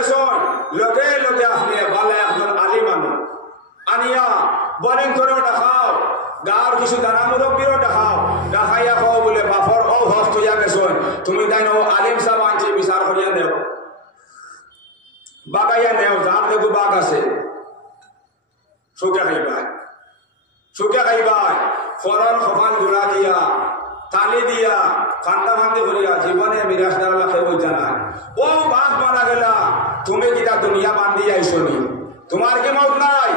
গেছেন লগে লগে আপনি বালা একজন আলিম আনিয়া বলেন করে দেখাও গাঁর কিছু দানা মুরব্বীরও দেখাও দেখাইয়া কও বলে বাপর ও হস্ত হইয়া গেছেন তুমি তাই না আলিম সাহেব আনছি বিচার করিয়া নেও বাগাইয়া নেও যার দেখো বাঘ আছে সুখে খাইবাই ফরন সফান ঘোরা দিয়া তালি দিয়া কান্দা কান্দি করিয়া জীবনে মিরাজদার লাখে বুঝা নাই ও বাঘ মারা গেলা তুমি কিতা দুনিয়া বান্ধি আইসো নি তোমার কি মত নাই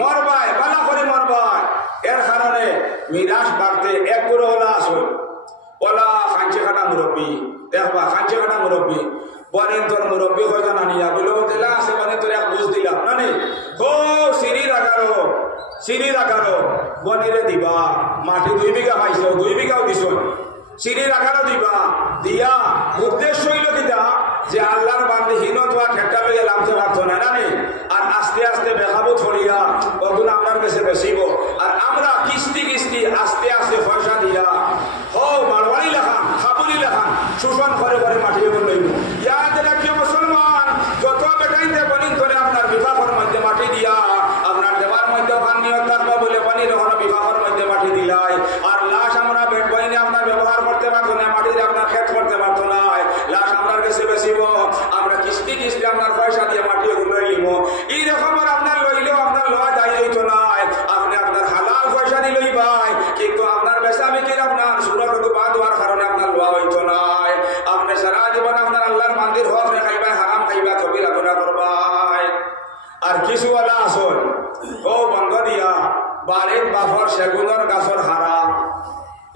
মরবাই বালা করে মরবাই এর কারণে মিরাজ বাড়তে এক করে ওলা আসল ওলা খাঞ্চে কাটা মুরব্বী দেখবা খাঞ্চে কাটা মুরব্বী বনেন তোর মুরব্বী হয়তো না নিয়া বলে দিলা আছে বনে তোর এক বুঝ দিলাম না নি হো সিঁড়ি রাখারো বনিরে দিবা মাটি 2 বিঘা পাইছো 2 বিঘাও দিছ সিঁড়ি রাখারও দিবা দিয়া উদ্দেশ্য হইল দিতা যে আল্লাহর বান্দে হীনত হওয়া ঠেকা লইয়া লাভতে পারতো না জানি আর আস্তে আস্তে বেখাবো ছড়িয়া ওগুলো আপনার কাছে বেশিব আর আমরা কিস্তি আস্তে আস্তে পয়সা দিয়া মারওয়ারি লেখান খাবুলি লেখান শোষণ করে মাটি এগুলো লইব ইয়াদ রাখিও মুসলমান যত বেটাইতে বলিন করে আপনার বিবাহের মধ্যে মাটি দিয়া আপনার দেবার মধ্যে ওখান নিয়ত থাকবে বলে পানির ওখানে বিবাহের মধ্যে মাটি দিলাই আর লাশ আমরা বেট বইনে আপনার ব্যবহার করতে পারতো না মাটিতে আপনার ক্ষেত করতে পারতো না লাশ আপনার কাছে বেশিব আমরা কিস্তি আপনার পয়সা দিয়ে মাটি ওগুলো লিব এই রকমের আপনার লইলেও আপনার লওয়া যায় হইতো না আপনি আপনার হালাল পয়সা দিলেই ভাই কিন্তু আপনার বেচা বিক্রির আপনার সুরত বাদ হওয়ার কারণে আপনার লওয়া হইতো না আপনি সারা জীবন আপনার আল্লাহর মন্দির হক খাইবা হারাম খাইবা কবিরা গুনাহ করবাই আর কিছু ওয়ালা আসল ও বন্ধ দিয়া বাড়ির বাফর সেগুনের গাছর হারা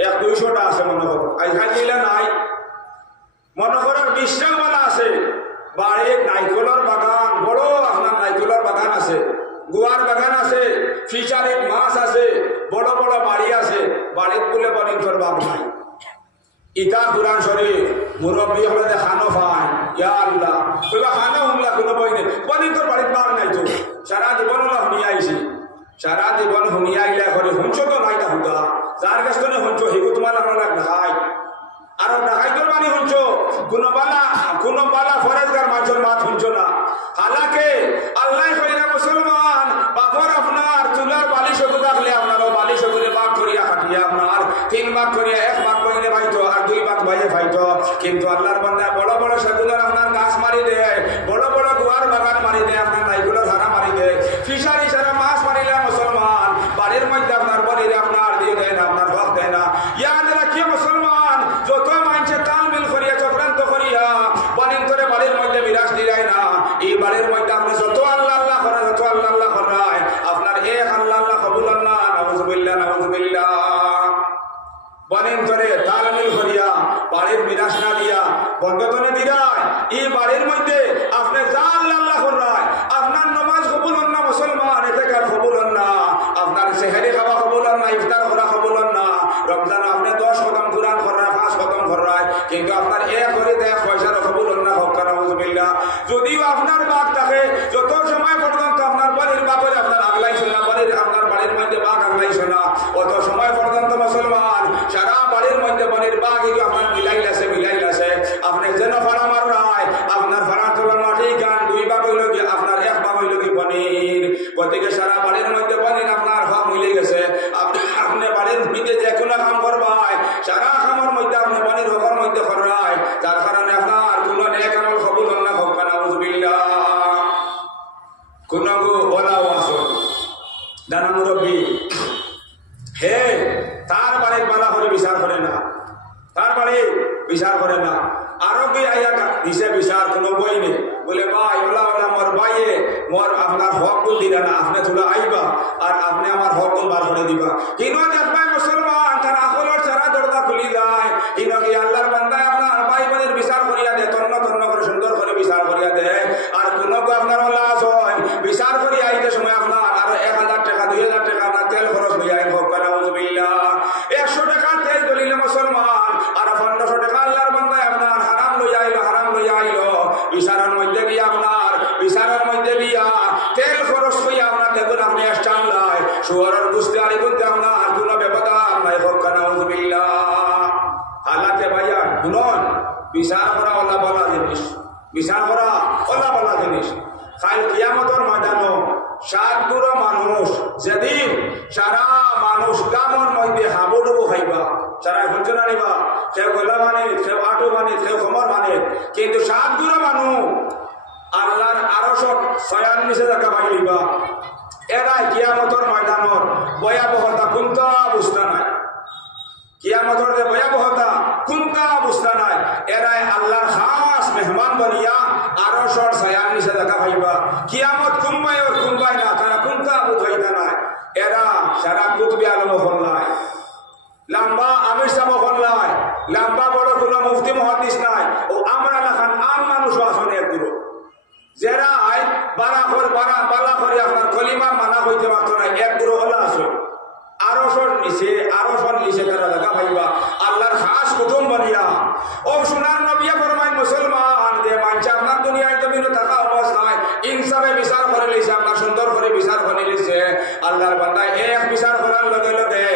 100-200টা আছে মনে করো আইখান দিলে নাই মনে করার 20টা ওয়ালা আছে বাড়ির নাইকলের বাগান বড় আপনার নাইকলের বাগান আছে গুয়ার বাগান আছে ফিশারির মাছ আছে বড় বড় বাড়ি আছে বাড়ির বলে বনিন্তর বাপ নাই ইটা কুরআন শরীফ মুরব্বী হলে খানো পায় ইয়া আল্লাহ কইবা খানো হুমলা কোনো বই নেই বনিন্তর বাড়ির বাগ নাই তো সারা জীবন হলো শুনিয়া আইছি সারা জীবন শুনিয়া আইলা করে হুঁচো তো নাই না হুদা যার কাছ থেকে হুঁচো হিগু তোমার আপনার দেখাই আর ডাকাইতর মানে হুঁচো কোনো বালা ফরেজগার মানুষের মাত হুঁচো না হালাকে আল্লাহ কইরা মুসলমান বাপর আপনার চুলার বালিশ হতে থাকলে আপনারও বালিশ হতে বাঘ করিয়া কাটিয়া আপনার 3 ভাগ করিয়া 1 ভাগ করিলে পাইতো আর 2 ভাগ বাইরে পাইতো কিন্তু আল্লাহর বান্দা বড় বড় সেগুলোর আপনার গাছ মারি দেয় বড় বড় গুয়ার বাগান মারি দেয় আপনার নাইগুলোর ধারা মারি দেয় ফিশারি সারা মাছ মারিলে মুসলমান বাড়ির মধ্যে আপনার বলিরে আপনার দিয়ে দেয় না আপনার হক দেয় না ইয়াদ রাখিও মুসলমান যত মানুষে তালমিল করিয়া চক্রান্ত করিয়া বাড়ির ধরে বাড়ির মধ্যে বিরাজ দিলাই না এই বাড়ির মধ্যে আপনি যত আল্লাহ আল্লাহ করেন যত আল্লাহ আল্লাহ করায় আপনার এক আল্লাহ আল্লাহ কবুল আল্লাহ নাউযুবিল্লাহ বাড়ির ধরে তালমিল করিয়া বাড়ির বিরাজ না দিয়া বন্ধতনে দিরায় এই বাড়ির মধ্যে আপনি যা আল্লাহ আল্লাহ করায় আপনার নামাজ কবুল না মুসলমান এতেকার কবুল না আপনার সেহরি খাওয়া কবুল না ইফতার করা কবুল না রমজান আপনি 10 কদম কুরআন করায় 5 কদম করায় কিন্তু আপনার এক করে দেয় পয়সার কবুল না হোক নাউযুবিল্লাহ যদিও আপনার বাগ থাকে যত সময় পর্যন্ত আপনার বাড়ির বাপের আপনার আগলাই শোনা আপনার বাড়ির মধ্যে বাঘ আগলাই শোনা অত সময় পর্যন্ত মুসলমান সারা বাড়ির মধ্যে বাড়ির বাঘ আপনার মিলাইলাছে আপনি যেন ফাড়া মারায় আপনার ফাড়া তোলার মাঠে গান 2 ভাগ হইল কি আপনার 1 ভাগ হইল কি পনির গতিকে সারা বাড়ির মধ্যে পনির আপনার হক মিলে গেছে আপনি বাড়ির মধ্যে যে কোনো কাম করবাই সারা কামের মধ্যে আপনি পনির হকের মধ্যে করায় যার কারণে আপনার কোনো নেক আমল কবুল না হোক নাউযুবিল্লাহ কোনো গো ওলা ওয়াসো দানা মুরব্বী হে তার বাড়ির বালা করে বিচার করে না তার বাড়ি বিচার করে না আরো কি আইয়া দিছে বিচার কোনো বই নেই বলে ভাই ওলা মোর ভাইয়ে মোর আপনার হক গুল দিলা না আপনি তোলা আইবা আর আপনি আমার হক গুল বার করে দিবা কিনো দেখবাই মুসলমান তার আকলের সারা দরজা খুলি যায় কিনো কি আল্লাহর বান্দায় আপনার ভাই বোনের বিচার করিয়া দেয় তন্ন করে সুন্দর করে বিচার করিয়া দেয় আর কোনো আপনার ওলা আসন বিচার করিয়া আইতে সময় আপনার আরো 1000 টাকা 2000 টাকা আপনার তেল খরচ হইয়া হোক নাউযুবিল্লাহ 100 টাকা তেল দলিলে মুসলমান আর 1500 টাকা আল্লাহর বান্দায় আপনার হারাম লইয়া আইলো বিচারের মধ্যে গিয়া আপনার বিচারের মধ্যে গিয়া তেল খরচ হইয়া আপনার দেখুন আপনি স্টান লাই শুয়ারের গুস্তি আড়ি করতে আপনার কোনো ব্যবধান নাই হোক নাউযুবিল্লাহ হালাতে ভাইয়া গুণন বিচার করা ওলা বলা জিনিস বিচার করা ওলা বলা জিনিস। কাল কিয়ামতের ময়দানো সাতগুলো মানুষ যেদিন সারা মানুষ কামর মধ্যে হাবুডুবু খাইবা, সারা খুঁজো না নিবা, কেউ গোলা মানে, কেউ আটু মানে, কেউ কোমর মানে, কিন্তু সাতগুলো মানুষ আল্লাহর আরো সব ছয়ান নিচে দেখা পাই লিবা। এরাই কিয়ামতের ময়দানের ভয়াবহতা কোনটা বুঝতে নাই, কিয়ামতের যে ভয়াবহতা কোনটা বুঝতে নাই। এরাই আল্লাহর খাস মেহমান বনিয়া আরো সর ছায়ার নিচে দেখা পাইবা। কিয়ামত কুম্বাই ওর কুম্বাই না, তারা কোনটা বুঝাইতা নাই। এরা সারা কুতুবে আলম হল্লাই, লম্বা আমির সাহেব হল্লাই, লম্বা বড় কোনো মুফতি মুহাদ্দিস নাই। ও আমরা লাখান আম মানুষ আসনে একগুলো যারা বালা করে আপনার কলিমা মানা হইতে পারত না, একগুলো হলা আসো আরো সর নিচে তারা দেখা পাইবা আল্লাহর খাস কুটুম বনিয়া। ও সোনার নবিয়া ফরমায় মুসলমান যে মানছে আপনার দুনিয়ায় জমিনে থাকা অবস্থায় ইনসাফে বিচার করে লিছে, আপনার সুন্দর করে বিচার করে লিছে। আল্লাহর বান্দায় এক বিচার করার লগে লগে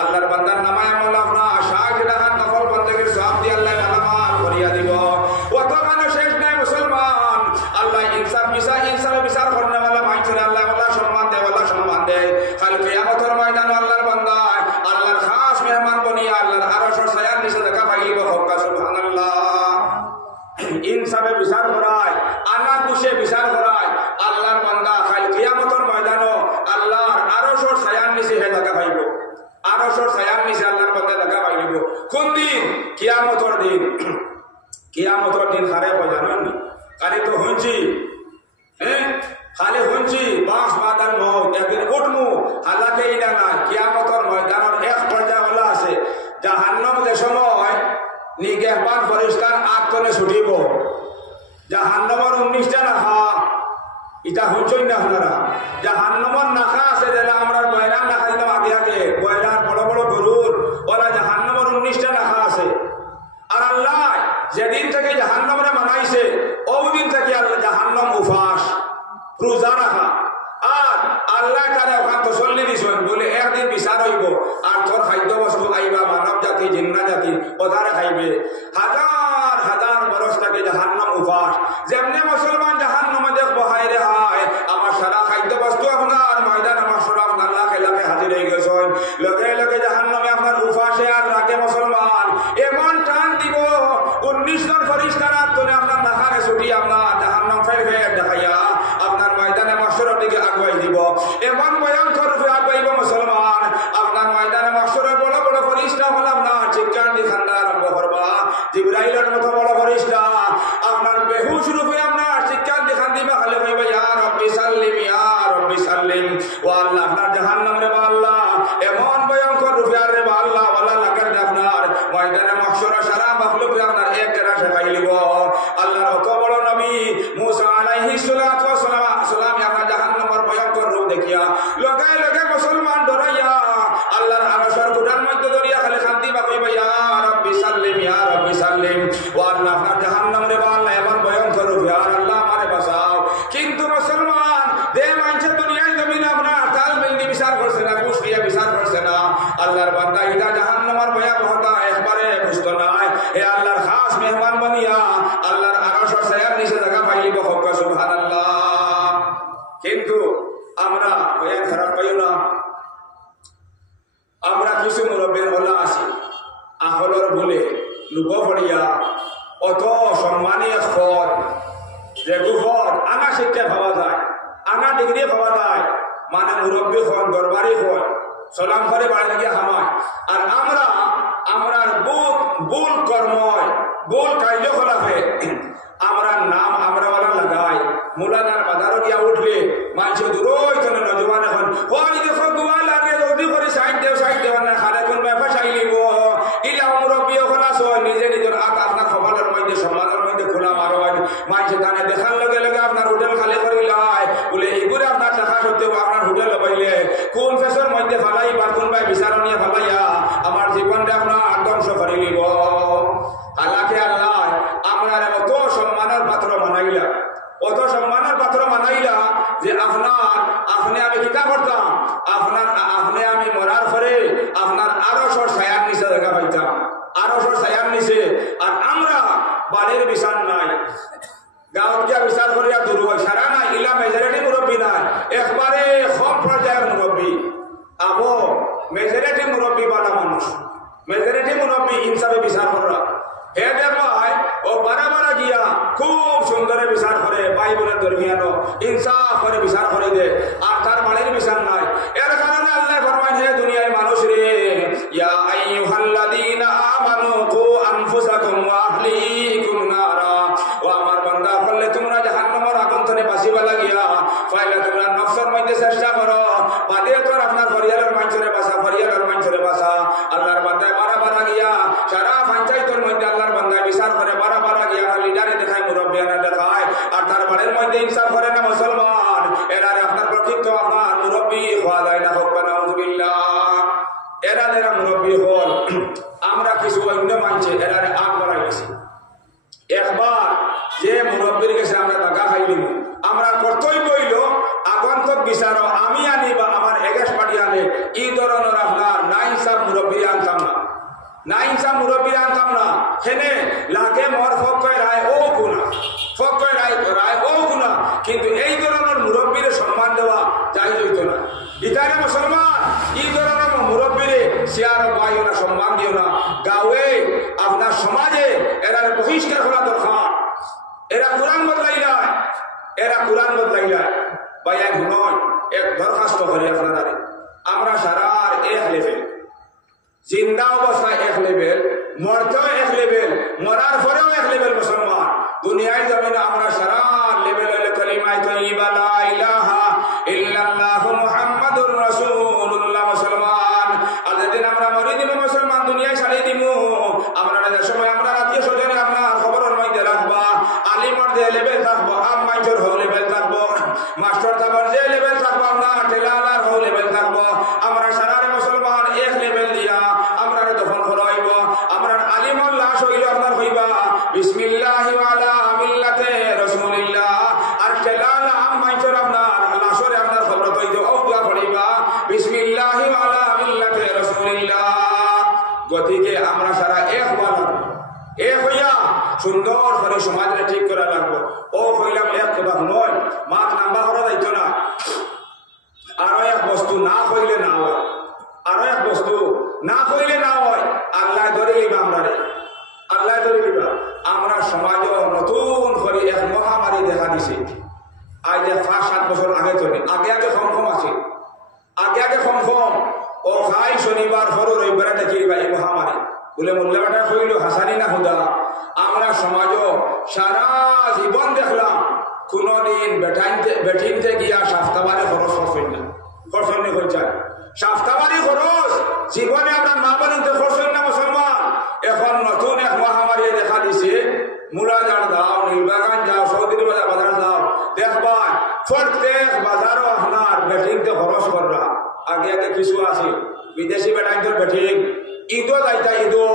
আল্লাহর বান্দার নামায় আমল আপনার 60 টাকা নফল বন্দেগীর সওয়াব দিয়ে আল্লাহ মালামাল করিয়া দিব। অত কানো শেষ নাই মুসলমান। আল্লাহ ইনসাফে বিচার করনে वाला মানছে আল্লাহ ওয়ালা সম্মান দেয়, ওয়ালা সম্মান দেয়। কাল কিয়ামতের ময়দানে আল্লাহর বান্দা আল্লাহর খাস মেহমান বনিয়া আল্লাহর আরশের ছায়ার নিচে দেখা পাইব। হক্কা সুবহানাল্লাহ। ইনসাফে বিচার করায়, আনার দোষে বিচার করায় আল্লাহর বান্দা কাল কিয়ামতের ময়দানে আল্লাহর আরশের ছায়ার নিচে হে দেখা পাইব। আরশের ছায়ার নিচে আল্লাহর বান্দা দেখা পাইব। কোন দিন? কিয়ামতের দিন। কিয়ামতের দিন হারে কই জানেন? কালে তো হইছি, খালি শুনছি বাস বাদার মত একদিন উঠমু, হালাকে এটা না। কিয়ামতের ময়দানের এক পর্যায়ওয়ালা আছে জাহান্নাম যে সময় নিগেহবান পরিষ্কার আত্মনে ছুটিব। জাহান্নামের 19টা নাখা, এটা শুনছই না আপনারা? জাহান্নামের নাখা আছে যেটা আমরা বয়লার নাখা দিতাম আগে আগে, বয়লার বড় বড় গরুর, ওরা জাহান্নামের 19টা নাখা আছে। আর আল্লাহ যেদিন থেকে জাহান্নামরে বানাইছে ওই দিন থেকে আল্লাহ জাহান্নাম উপাস রোজা রাখা। আর আল্লাহ তারা ওখান তসল্লি দিছেন বলে একদিন বিচার হইব আর তোর খাদ্য বস্তু খাইবা মানব জাতি জিন্না জাতি ওদারে খাইবে। হাজার হাজার বরস থাকে জাহান্নাম উপাস। যেমনি মুসলমান জাহান্নামে দেখবো হায় রে হায় আমার সারা খাদ্য বস্তু আপনার ময়দান আমার সব আপনার লাখে লাখে হাজির হয়ে গেছেন, লগে লগে জাহান্নামে আপনার উপাসে আর রাখে মুসলমান এমন টান দিব 19 জন ফেরেশতার তোলে আপনার নাখারে ছুটি আপনার জাহান্নাম ফের ফের দেখাইয়া আপনার ময়দানে মাশরের দিকে আগুয়াই দিব। এমন ভয়ঙ্কর রূপে আগুয়াইব মুসলমান। আপনার ময়দানে মাশরের বড় বড় ফেরেশতা হল আপনার চিৎকার দিয়ে কান্না আরম্ভ করবা। জিবরাইলের মতো বড় ফেরেশতা আপনার বেহুশ রূপে আপনার চিৎকার দিয়ে কান্দিবা, খালি কইবা ইয়া রাব্বি সাল্লিম, ইয়া রাব্বি সাল্লিম। ও আল্লাহ আপনার জাহান্নাম রে আল্লাহ এমন ভয়ঙ্কর রূপে আর রে আল্লাহ ওয়ালা লাগার আপনার ময়দানে মাশরের সারা মাখলুক রে আপনার এক কেরা শেখাই লিব। আল্লাহর অত বড় নবী মুসা আলাইহিস সালাতু ওয়াস সালাম আপনার জাহান্নামের ভয়ঙ্কর রূপ দেখিয়া লগাই লগে মুসলমান ডরাইয়া আল্লাহর আরশের কুঠার মধ্যে দরিয়া খালি কান্দিবা কইবা ইয়া রাব্বি সাল্লিম, ইয়া রাব্বি সাল্লিম। ও আল্লাহ আপনার জাহান্নাম রে আল্লাহ এমন ভয়ঙ্কর রূপে আর আল্লাহ আমারে বাঁচাও। কিন্তু মুসলমান দে মানছে দুনিয়ায় জমিনে আপনার তাল মিলনি বিচার করছে না, ঘুষ দিয়ে বিচার করছে না। আল্লাহর বান্দা ইদা জাহান্নামের ভয়াবহতা একবারে বুঝতো না। এ আল্লাহর খাস মেহমান বনিয়া আল্লাহর আরশের ছায়ার নিচে জায়গা পাইলিব। হক সুবহানাল্লাহ। কিন্তু আমরা ভয় খারাপ পাইও না। আমরা কিছু মুরব্বীর হলা আছি আহলর বলে লুক পড়িয়া অত সম্মানী পদ যে গুফর আনা শিক্ষা পাওয়া যায়, আনা ডিগ্রি পাওয়া যায়, মানে মুরব্বী হন দরবারি হন সালাম করে বাড়ি লাগিয়ে হামায়। আর আমরা ভুল কর্ময় ভুল কার্যকলাপে আমরা নাম আমরা লাগাই। মুলাদার বাজারও গিয়া উঠলে মানুষ দূরই তো নজওয়ান এখন ওই দেখো দুয়া লাগে জলদি করে সাইড দেওয়া না খালে কোন ব্যাপার চাইলিব ইলা মুরব্বী এখন আসো নিজে নিজের আপনার খবরের মধ্যে সম্মানের মধ্যে খোলা মারোয় মানুষ তানে দেখার লগে লগে আপনার হোটেল খালি করে লাই বলে এগুলো আপনার দেখা সত্ত্বেও আপনার হোটেল পাইলে কোন ফেসের মধ্যে ফালাই বা কোন ভাই বিচার নিয়ে ফালাইয়া আমার জীবনটা আপনার ধ্বংস করে নিব। আল্লাহকে আল্লাহ আপনার অত সম্মানের পাত্র মানাইলা, অত সম্মানের পাত্র মানাইলা যে আপনি আমি কিতা করতাম আপনি আমি মরার পরে আপনার আরশের ছায়ার নিচে দেখা পাইতাম, আরশের ছায়ার নিচে। আর আমরা বাড়ির বিছান নাই, গাঁৱত গিয়া বিচার করিয়া দূর হয় সারা নাই ইলা মেজরিটি মুরব্বী নাই একবারে কম পর্যায়ের মুরব্বী আবো মেজরিটি মুরব্বী বালা মানুষ মেজরিটি মুরব্বী ইনসাফে বিচার করা হে দেবাই ও বারা বারা গিয়া খুব সুন্দরে বিচার করে ভাই বোনের দরমিয়ানো ইনসাফ করে বিচার করে দে আর তার বাড়ির বিচার নাই এর কারণে আল্লাহ ফরমান হে দুনিয়ার মানুষ রে ইয়া আইয়ুহাল্লাযীনা আমানু কু আনফুসাকুম ওয়া আহলিকুম নারা ও আমার বান্দা বললে তোমরা জাহান্নামের আগুন থেকে বাঁচিবা লাগিয়া ফাইলা তোমরা নফসের মধ্যে চেষ্টা করো বাদে তোর আপনার পরিবারের মানুষের বাঁচা পরিবারের মানুষের বাঁচা আল্লাহর বান্দায় বারা বারা গিয়া সারা পঞ্চায়েতের মধ্যে আল্লাহর বান্দায় বিচার করে বারা বারা গিয়া লিডারে দেখায় মুরব্বিয়ানা দেখায় আর তার বাড়ির মধ্যে ইনসাফ করে না মুসলমান এরারে আপনার প্রকৃত আপনার মুরব্বী হওয়া যায় না হোক নাউযুবিল্লাহ এরারে মুরব্বী হল আমরা কিছু অন্য মানছে এরারে আগ বাড়াই গেছি একবার যে মুরব্বীর কাছে আমরা টাকা খাইলি আমরা কর্তব্য হইল আগন্তক বিচার আমি আনি বা আমার এগেস পার্টি আনে এই ধরনের আপনার নাইনসাব মুরব্বী আনতাম না নাইনসাব মুরব্বী আনতাম না সেনে লাগে মর ফকয় রায় ও গুণা ফকয় রায় ও গুণা কিন্তু এই ধরনের মুরব্বীরে সম্মান দেওয়া যাই হইতো না ইতারে মুসলমান এই ধরনের মুরব্বীরে শেয়ার বায়ু না সম্মান দিও না গাঁয়ে আপনার সমাজে এরা বহিষ্কার করা দরকার এরা কোরআন বদলাইলায় এরা কোরআন বদলাইলায় ভাই এক নয় এক দরখাস্ত করি আপনারা আমরা সারার এক লেভেল জিন্দা অবস্থায় এক লেভেল মরতেও এক লেভেল মরার পরেও এক লেভেল মুসলমান দুনিয়ায় জমিনে আমরা সারা লেভেল হলে কালিমায়ে তাইয়্যিবা লা ইলাহা ইল্লাল্লাহু মুহাম্মাদুর রাসূলুল্লাহ মুসলমান আজদিন আমরা মরি দিব মুসলমান দুনিয়ায় ছাড়ি দিব আমরা এর সময় আমরা আত্মীয় স্বজনে আপনার খবরের মধ্যে রাখবা আলিমর যে লেভেল থাকবো আম্মাইজর হো লেভেল থাকবো মাস্টার থাকবার যে লেভেল থাকবো আপনার টেলালার হো লেভেল থাকবো আমরা সারারে মুসলমান এক লেভেল দিয়া আমরা দফন করাইব আমরা আলিমর লাশ হইল আপনার হইবা বিসমিল্লাহি ওয়া আলা মিল্লাতে রাসূলিল্লাহ আর টেলালা আম্মাইজর আপনার লাশরে আপনার খবর কইতো ও দোয়া পড়িবা বিসমিল্লাহি ওয়া আলা মিল্লাতে রাসূলিল্লাহ গতিকে আমরা সারা এক বানাবো এক হইয়া সুন্দর করে সমাজে ঠিক করা লাগবো ও হইলাম এক কথা নয় মাত নাম্বা করা যাইতো না আরো এক বস্তু না হইলে না হয় আরো এক বস্তু না হইলে না হয় আল্লাহ ধরে লিবা আমরা আল্লাহ ধরে লিবা আমরা সমাজে নতুন করে এক মহামারী দেখা দিছে আজ 5-7 বছর আগে চলে আগে আগে কম আছে আগে আগে কম ও খাই শনিবার পর রবিবার দেখিবা এই মহামারী বলে মোল্লাটা হইল হাসানি না হুদা আমরা সমাজ সারা জীবন দেখলাম কোনদিন বেঠিনতে গিয়া সাফতাবারে খরচ হইল না খরচ হয়ে যায় সাফতাবারি খরচ জীবনে আমরা মা বানিতে খরচ হইল না মুসলমান এখন নতুন এক মহামারী দেখা দিছে মুলাজার দাও নীলবাগান যাও সৌদি বাজার যাও দেখবা প্রত্যেক বাজারও আপনার বেঠিনতে খরচ করবা আগে আগে কিছু আছে বিদেশি বেটাইন্তর বেঠিন ঈদও যাইতা ঈদও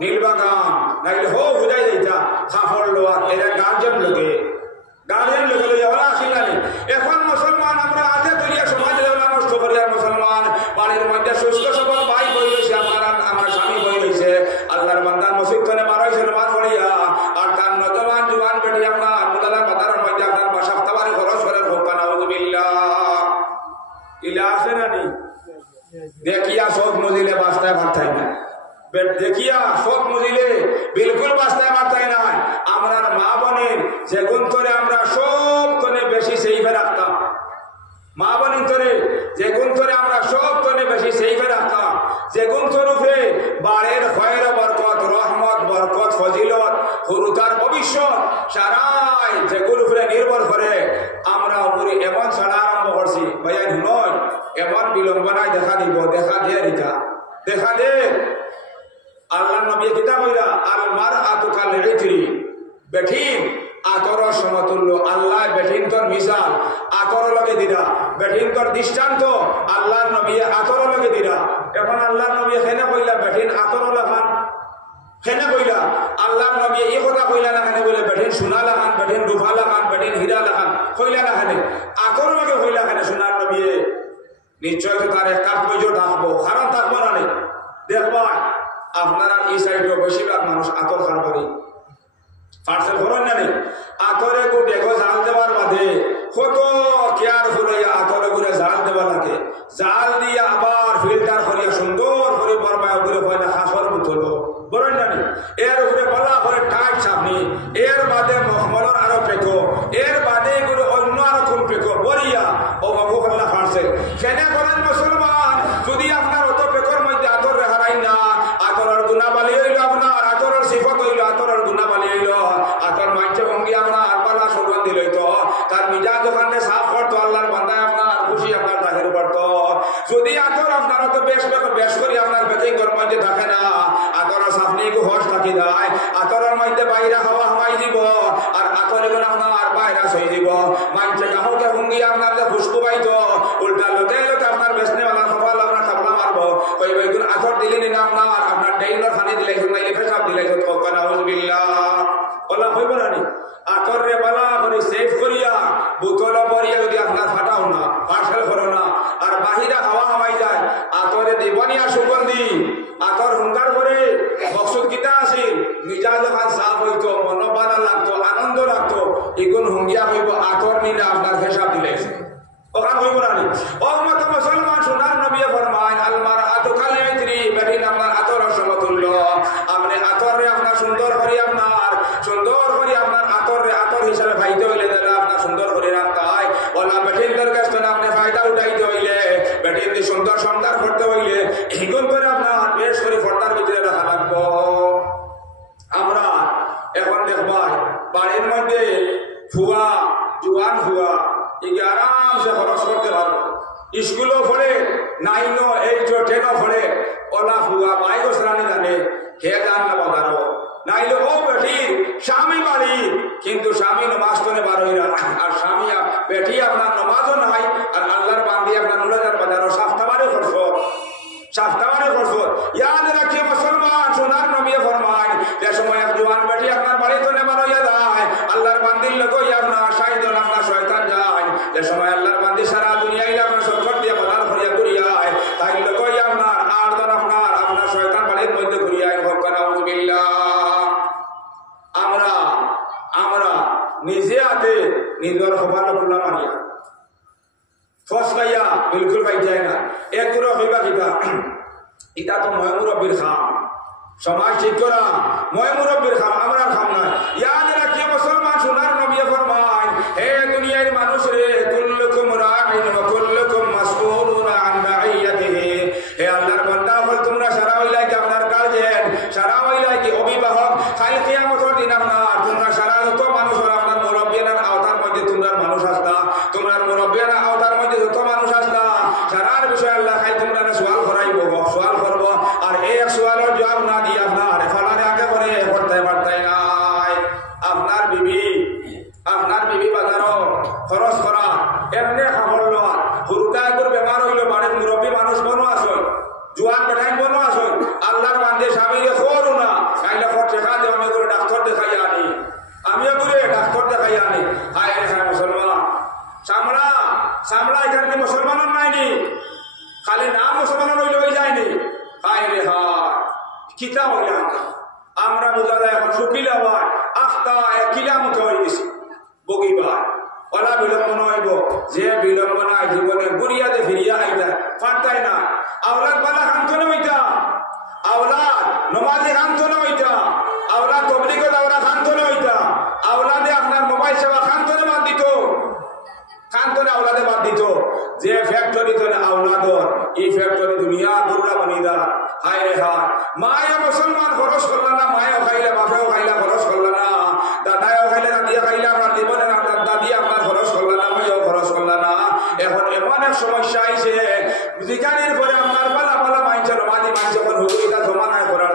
নীলবাগান নাইলে হো বুঝাই যাইতা খাফর লোয়া এরা গার্জেন লোকে ওরা আসিল না এখন মুসলমান আমরা আধে তুলিয়া সমাজে নষ্ট করিয়া মুসলমান বাড়ির মধ্যে সুস্থ সবল ভাই বই রয়েছে আমার স্বামী বই রয়েছে আল্লাহর বান্দার মসজিদ করে মারাইছে নামাজ পড়িয়া আর তার নজওয়ান জুয়ান বেটি আপনার মুদালার বাজারের মধ্যে আপনার সপ্তাহবারে খরচ করেন হোক নাউযুবিল্লাহ ইলা আছে না নি দেখিয়া সব মজিলে বাস্তায় ভাবতাই না দেখিয়া সব মজিলে বিলকুল বাস্তায় ভাবতাই না আমরা মা বোনের যে গুণতরে আমরা সব তনে বেশি সেইভে রাখতাম মা বোনের তরে যে গুণতরে আমরা সব তনে বেশি সেইভে রাখতাম যে গুণতরূপে বাড়ের খয়ের বরকত রহমত বরকত ফজিলত হুরুতার ভবিষ্যৎ সারাই যেগুলোর উপরে নির্ভর করে আমরা উপরে এমন ছাড়া আরম্ভ করছি ভাইয়া নয় এমন বিলম্বনায় দেখা দিব দেখা দিয়ে রিতা দেখা দে আল্লাহ নবী কিতাব কইরা আল মারআতু কাল ইতরি বেঠিন আতর সমতুল্য আল্লাহ বেঠিন তোর মিসাল আতর লগে দিরা বেঠিন তোর দৃষ্টান্ত আল্লাহ নবী আতর লগে দিরা এখন আল্লাহ নবী হেনে কইলা বেঠিন আতর লাগান হেনে কইলা আল্লাহ নবী এই কথা কইলা না হেনে বলে বেঠিন সোনা লাগান বেঠিন রূপা লাগান বেঠিন হীরা লাগান কইলা না হেনে আতর লগে কইলা হেনে সোনার নবী নিশ্চয় তো তার এক কাপ বইজো ডাকবো কারণ থাকবো না দেখবা আপনারা এই সাইডে বেশিরভাগ মানুষ আতর খারবারি পার্সেল করেন না নেই আতরে মখমলর আরো পেকো এর বাদে এগুলো অন্য আরো কোন পেকো বরিয়া ও মকুফল্লা ফারছে সেনে করেন মুসলমান যদি আপনার অত পেকর মধ্যে আতর হারাই না আতরের গুণাবলী হইল আপনার আতরের সিফত হইল আতরের গুণাবলী হইল আতর মাইছে ভঙ্গি আপনার আরবালা সুগন্ধি লইতো তার মিজাজ ওখানে সাফ করতো আল্লাহর বান্দায় আপনার খুশি আপনার তাহের করতো যদি আতর আপনার তো বেশ করি আপনার বেকিং ঘর মধ্যে থাকে না আতরের সামনে একটু হস থাকি দেয় আতরের মধ্যে বাইরে হাওয়া হাওয়াই দিব আর আতর এগুলো আপনার বাইরে হয়ে দিব মাইছে গাহকে ভঙ্গি আপনার খুশবু পাইতো উল্টা লোকে লোকে আপনার বেসনেওয়ালা খবর আপনার থাপড়া মারবো ওই বেগুন আতর দিলে নিন আপনার ডেইলার খানি দিলে নাইলে পেশাব দিলে ওলা হইব না নি আতর রে বালা করে সেভ করিয়া বোতল পরিয়া যদি আপনার ফাটাও না পার্সেল করো না আর বাহিরা হাওয়া হাওয়াই যায় আতরে দেবনিয়া সুগন্ধি আতর হুঙ্কার করে মকসুদ কিতা আছে মিজাজ খান সাফ হইতো মনোবালা লাগতো আনন্দ লাগতো এগুন হুঙ্গিয়া হইব আতর নিলে আপনার পেশাব দিলে ওখান হইব না নি ও মত মুসলমান সোনার নবী ফরমায় আলমার আতু কালে ইত্রি বেরিন আপনার আতর সমতুল্য আপনি আতর রে আপনার সুন্দর করে আপনার আতর রে আতর হিসাবে ভাইতে হইলে তাহলে আপনার সুন্দর করে রাখতাই ওলা বেটিনদের কাছ থেকে আপনি ফায়দা উঠাইতে হইলে বেটিন দিয়ে সুন্দর সন্তান করতে হইলে এগুন করে আপনার বেশ করে ফর্দার ভিতরে রাখা লাগবো আমরা এখন দেখবাই বাড়ির মধ্যে ফুয়া জুয়ান ফুয়া একে আরামসে খরচ করতে পারবো স্কুলও পড়ে 9 8 10 পড়ে ওলা ফুয়া বাইক শ্রানি জানে হে জান না বাজারো নাইলে ও বেটির স্বামী বাড়ি কিন্তু স্বামী নমাজ তোনে বার হইরা আর স্বামী বেটি আপনার নমাজও নাই আর আল্লাহর বান্দি আপনার নুলাজার বাজারও সাফতাবারে খরচ ইয়াদ রাখিয়ে মুসলমান সোনার নবী ফরমায় যে সময় এক জওয়ান বেটি আপনার বাড়ি তোনে বার হইয়া যায় আল্লাহর বান্দির লগই আপনার শাহিদন আপনার শয়তান যায় যে সময় আল্লাহর বান্দি সারা দুনিয়ায় আপনার সংকট দিয়ে বাজার করিয়া ঘুরিয়ায় তাই লগই আপনার আটজন আপনার শয়তান বাড়ির মধ্যে ঘুরিয়ায় ভোগ করা উজবিল্লাহ আমরা নিজে হাতে নিজের খবর খোলা মারিয়া ফসলাইয়া বিলকুল পাই যায় না একগুলো হইবা কিতা এটা তো ময়মুরব্বির খাম সমাজ ঠিক করা ময়মুরব্বির খাম আমরা খাম না ইয়াদ রাখিয়ে মুসলমান সোনার নবী ফরমায় হে দুনিয়ার মানুষ রে কুল্লুকুম রাঈন ওয়া কুল্লুকুম মাসউলুন আন রাইয়াতিহি হে আল্লাহর বান্দা হল তোমরা সারা হইলাই কি আপনার গার্জিয়ান সারা হইলাই কি অভিভাবক কাল কিয়ামতের দিন তোমরা সারা যত মানুষ আপনার মুরব্বিয়ার আওতার মধ্যে তোমরা মানুষ আসতা তোমার মুরব্বিয়ার আওতার মধ্যে যত মানুষ আসতা সারার বিষয় আল্লাহ খাই তোমরা সওয়াল করাইবো সওয়াল করব আর এই সওয়ালের জবাব না দিয়ে আপনার ফালারে আগে করে করতে পারতাই নাই আপনার বিবি বাজারও খরচ করা এমনি খবর লওয়া হুরুকায় করে বেমার হইল বাড়ির মুরব্বী মানুষ বনো আসল জোয়ান বেটাইন বনো আসল আল্লাহর বান্দে স্বামীরে করু না কাইলে টেকা দিয়ে আমি করে ডাক্তার দেখাই আনি আমিও করে ডাক্তার দেখাই আনি হায় হ্যাঁ মুসলমান সামলা এখানে মুসলমানের নাইনি খালি নাম মুসলমানের হইলে হয়ে যায়নি হায় রে হায় কিতা হইলে আমরা বোঝা যায় এখন শুকিলে হয় আফতা কিলা মতো হয়ে গেছি বগিবার ওলা বিলম্বন হইব যে বিলম্বন জীবনে বুড়িয়াতে ফিরিয়া আইতা পারতাই না আওলাদ বালা খান্তনে হইতা আওলাদ নমাজে খান্তনে হইতা আওলাদ তবলিগত আওলা খান্তনে হইতা আওলাদে আপনার মোবাইল সেবা খান্তনে বাদ দিত খান্তনে আওলাদে বাদ দিত যে ফ্যাক্টরি তো আওলাদর এই ফ্যাক্টরি দুনিয়া দুর্রা বানিদা হায় রে হায় মায়া মুসলমান খরচ করলা না মায়াও খাইলা বাপেও খাইলা খরচ করলা না দাদাও খাইলে দাদিয়া খাইলা আপনার জীবনে আপনার দাদি আপনার খরচ করলা না মাইও খরচ করলা না এখন এমন এক সমস্যা আইছে জিকারির পরে আপনার পালা মাইছে নমাজি মাইছে এখন হুজুরিটা জমানায় করার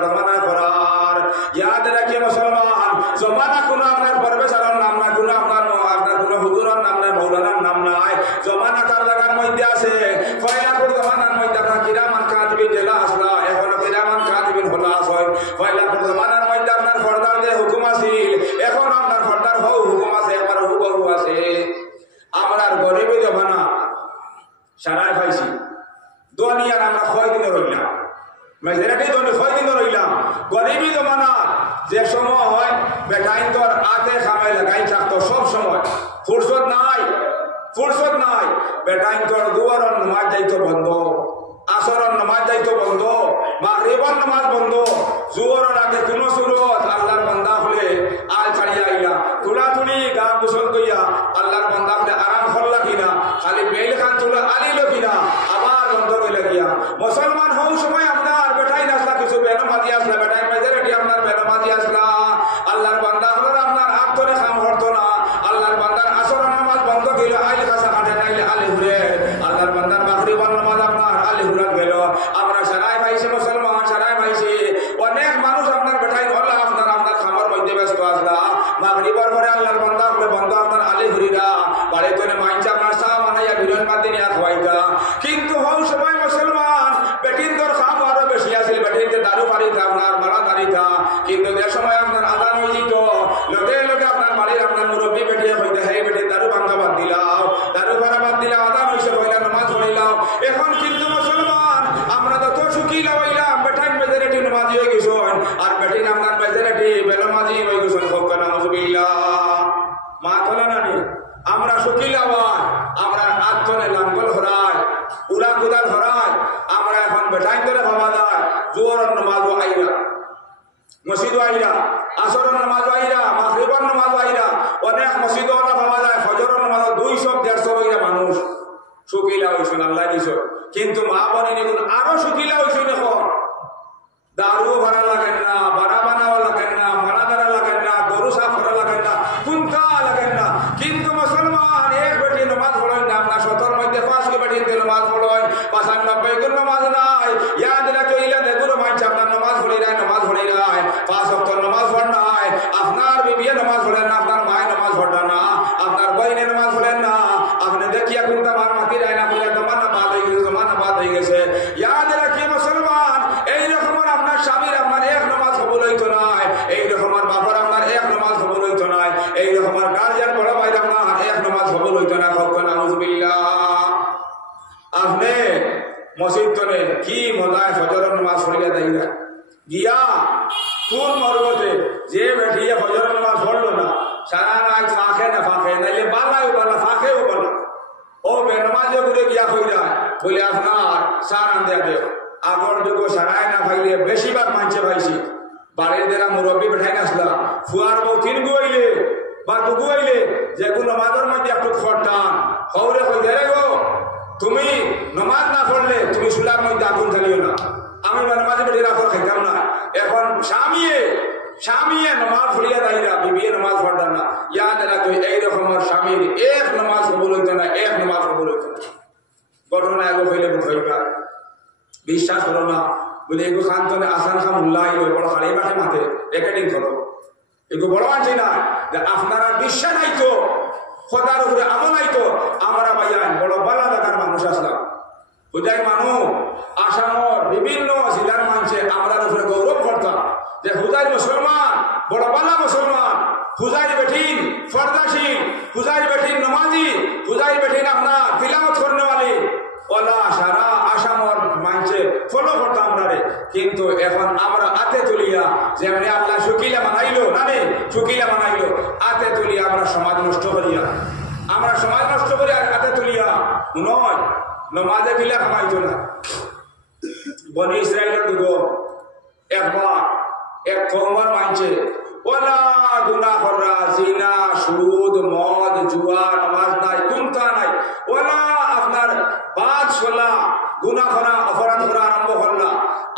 ইয়াদ রাখি মুসলমান জমানা কোনো আপনার পরবেশারের নাম না কোনো আপনার কোনো হুজুরের নাম নাই মৌলানার নাম নাই জমানা তার লাগার মধ্যে আছে ফয়লাপুর জমানার মধ্যে আপনার কিরামান কাতিবিন জেলা আসলা এখনো কিরামান কাতিবিন হলা আসয় ফয়লাপুর জমানার মধ্যে আপনার ফর্দার যে হুকুম আছিল এখন আপনার ফর্দার হুকুম আছে একবার হুবহু আছে আমরা গরিবী জমানা সারায় পাইছি দুনিয়ার আমরা কয়দিনে রইলাম মেজরিটি কয়দিনে রইলাম গরিবী জমানা যে সময় হয় বেটাইন তোর আতে খামে লাগাই থাকতো সব সময় ফুরসত নাই বেটাইন তোর দুয়ারন নামাজ যাইতো বন্ধ আসরন নামাজ যাইতো বন্ধ মাগরিবর নামাজ বন্ধ জোহরের আগে কোনো সুরত আল্লাহর বান্দা হলে আল ছাড়িয়া আইলা তুলা গিয়া গোসল কইয়া আল্লাহর বান্দা আপনি আরাম করলা কিনা, খালি বেল খান তুলে আলিল কিনা, আবার বন্ধ হইলে গিয়া মুসলমান হও সময় আপনার বেটাই নাসলা কিছু বেনমাজি আসলা, বেটাই মেজরিটি আপনার বেনমাজি আসলা, আল্লাহর বান্দা আপনার আত্মনে কাম করতো না, আল্লাহর বান্দার আসর নামাজ বন্ধ গেল, আইলে কাছে কাটে নাইলে আলি হুরে, আল্লাহর বান্দার মাগরিবার নামাজ আপনার আলি হুরা গেল। আমরা সারাই পাইছি মুসলমান, সারাই পাইছি অনেক মানুষ আপনার বেটাই হল্লা আপনার আপনার খামার মধ্যে ব্যস্ত আসলা, মাগরিবার পরে আল্লাহর বান্দা আপনি বন্ধ আপনার আলি হুরিরা বাড়িতে মাইনছে আপনার চা বানাইয়া বিরন বাদ নিয়ে খাওয়াইতা। কিন্তু হও সময় মুসলমান বেটির তোর খাম আরো বেশি আছিল, বেটির দারু বাড়িতা আপনার মারা দাঁড়িতা, কিন্তু যে সময় আপনার আদান হয়ে যেত লোকে লোকে আপনার বাড়ির আপনার মুরব্বী বেটিয়ে হইতে হে বেটি দারু ভাঙ্গা বাদ দিলাও, দারু ভাড়া বাদ দিলাম, আদান হয়েছে হইলা নামাজ পড়িলাম। এখন কিন্তু মুসলমান আমরা যত সুখী লাগাইলাম বেটাই মেজরিটি নামাজি হয়ে গেছেন, আর বেটিন আপনার মেজরিটি বেনামাজি হয়ে গেছেন। মা তোলা নানি আমরা সুখী লাগাই, আমরা আত্মনে লাঙ্গল হরাই, উড়া কুদাল হরাই, আমরা এখন বেটাই করে ভাবা যায় জোর নামাজ আইরা, মসজিদ আইরা, আসরের নামাজ আইরা, মাগরিবার নামাজ আইরা, অনেক মসজিদ ভাবা যায় ফজরের নামাজ 200-150 হইরা মানুষ সুখিলা হয়েছেন আল্লাহ দিয়েছেন। কিন্তু মা বোন এগুলো আরো সুখিলা হয়েছেন। এখন দারুও ভাড়া লাগেন না, বাড়া বানাও লাগেন না, মারা দাঁড়া লাগেন না, গরু সাফ করা লাগেন না, কুন্তা লাগেন না। কিন্তু মুসলমান এক বেটি নামাজ পড়েন না, আপনার 17 মধ্যে 5 বেটিতে নামাজ পড়েন, 95 গুণ নামাজ নাই, ইয়াদ রাখো ইলা দেখুন মানছে আপনার নামাজ পড়ি নাই, নামাজ পড়ি নাই, 5 ওয়াক্ত নামাজ পড় নাই, আপনার বিবিয়ে নামাজ পড়েন না, আপনার মায়ের নামাজ পড়া না, আপনার বইনের নামাজ পড়েন না, আপনি দেখিয়া কোনটা মার মাতি যায় না বলে জমানা বাদ হয়ে গেছে, জমানা বাদ হয়ে গেছে। ইয়াদ রাখি মুসলমান এই রকমের আপনার স্বামীর আপনার এক নামাজ কবুল হইতো নাই, এই রকমের বাবার আপনার এক নামাজ কবুল হইতো নাই, এই রকমের গার্জিয়ান বড় ভাই আপনার এক নামাজ কবুল হইতো না। নাউজুবিল্লাহ। আপনি মসজিদ তলে কি মজায় ফজরের নামাজ পড়িয়া দেয় গিয়া কোন মরবতে যে বেটিয়া ফজরের নামাজ পড়লো না, সারা রাত ফাঁকে না ফাঁকে নাইলে বালাও বালা ফাঁকেও বালা, ও বেনমাজে ঘুরে গিয়া কইরা বলে আপনার সার আনতে দেও। আগর যুগ সারাই না ভাইলে বেশিরভাগ মানছে ভাইছি, বাড়ির দেরা মুরব্বী বেঠাই আসলা, ফুয়ার বউ 3 গুয়াইলে বা 2 গুয়াইলে যেগুলো নামাজের মধ্যে একটু ফটান হৌরে কই দেরে গো, তুমি নামাজ না পড়লে তুমি চুলার মধ্যে আগুন ঢালিও না, আমি নামাজে বেরিয়ে রাখো খাইতাম না। এখন স্বামীয়ে নামাজ পড়িয়া দাইরা বিবিয়ে নামাজ পড়তাম না, ইয়াদ রাখো এইরকম স্বামীর এক নামাজ কবুল হইতো না, এক নামাজ কবুল হইতো না। ঘটনা এগো হইলে বুঝাইবা, বিশ্বাস করো না বলে এগো খান্তনে আসান খাম উল্লাহ বড় হাড়ি মাঠে মাঠে রেকর্ডিং করো, এগো বড় আনছি না যে আপনারা বিশ্বাস আইতো খোদার উপরে আমল আইতো। আমরা ভাইয়ান বড় বালা দেখার মানুষ আসলাম, হুজাই মানুষ আসামর বিভিন্ন জেলার মানুষে আমরা উপরে গৌরব করতাম যে হুজাই মুসলমান, বড় বালা মুসলমান, হুজাই বেঠিন ফরদাশীল, হুজাই বেঠিন নমাজি, হুজাই বেঠিন আপনার তিলাওয়াত করনেওয়ালি, ওলা সারা আসামর মানুষে ফলো করতাম আমরা রে। কিন্তু এখন আমরা হাতে তুলিয়া যেমনি আল্লাহ শুকিলা বানাইলো না রে, শুকিলা বানাইলো হাতে তুলিয়া আমরা সমাজ নষ্ট করিয়া, আমরা সমাজ নষ্ট করিয়া হাতে তুলিয়া নয় নমাজে গিলা কামাইতো না। বনি ইসরায়েলের দুগো একবার এক কওমের মানছে ওলা গুনাহ করা, জিনা, সুদ, মদ, জুয়া, নামাজ নাই, কুনতা নাই, ওলা আপনার বাদ সোলা গুনাহ করা, অপরাধ করা আরম্ভ করলা।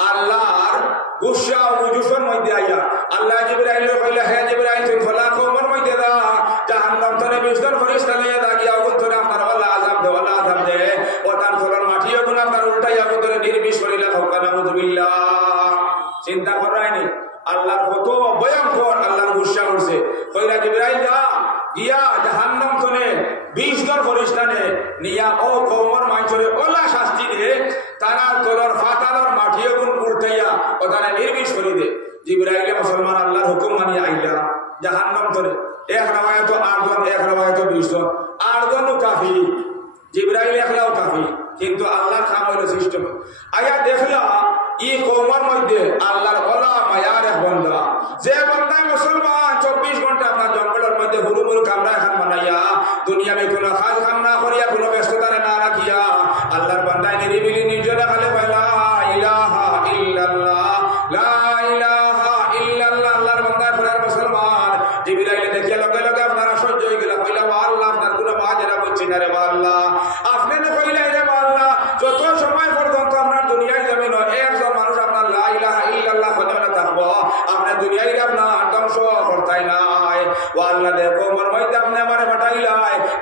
আল্লাহর গুসা ও মুজুফের মধ্যে আইয়া আল্লাহ জিবরাইল কইলা, হে জিবরাইল তুমি ফলা কওমের মধ্যে দা জাহান্নাম তনে 20 জন ফেরেশতা লইয়া দাগিয়া আগুন তনে আপনার আল্লাহ আযাব দে, আল্লাহ আযাব দে, ও তার ফলার মাটিও গুনাহ আপনার উল্টাই আগুন তনে নির্বিষ করিলা। নাউযুবিল্লাহ। চিন্তা করাইনি আল্লাহর কত ভয়ঙ্কর আল্লাহর গুসা করছে। কইলা জিবরাইল যা গিয়া জাহান্নাম তনে 20 জন ফেরেশতানে নিয়া ও কওমের মানুষরে ওলা শাস্তি দে, তারা তোর ফাতার মাটিও গুণ উল্টাইয়া ওখানে নির্বিষ করে দে। জিবরাইলে মুসলমান আল্লাহর হুকুম মানিয়া আইলা জাহান্নাম তনে। এক রাওয়ায়াত 8 জন, এক রাওয়ায়াত 20 জন, 8 জন কাফি, জিবরাইল একলাও কাফি, কিন্তু আল্লাহর কাম হইল সিস্টেম। আয়া দেখলা ই কওমের মধ্যে আল্লাহর ওলা মায়ার এক বান্দা, যে বান্দা মুসলমান 24 ঘন্টা আপনার জঙ্গলের মধ্যে হুরুমুর কামরা এখন বানাইয়া দুনিয়াতে কোনো কাজ কাম না করিয়া কোনো ব্যস্ততা না রাখিয়া আল্লাহর বান্দায় নিরিবিলি নির্জনে খালে বলা ইলাহা ইল্লাল্লাহ, লা ইলাহা ইল্লাল্লাহ, আল্লাহর বান্দা ফেরার মুসলমান। জিবরাইল দেখিয়া লগে লগে আপনারা সহ্য হয়ে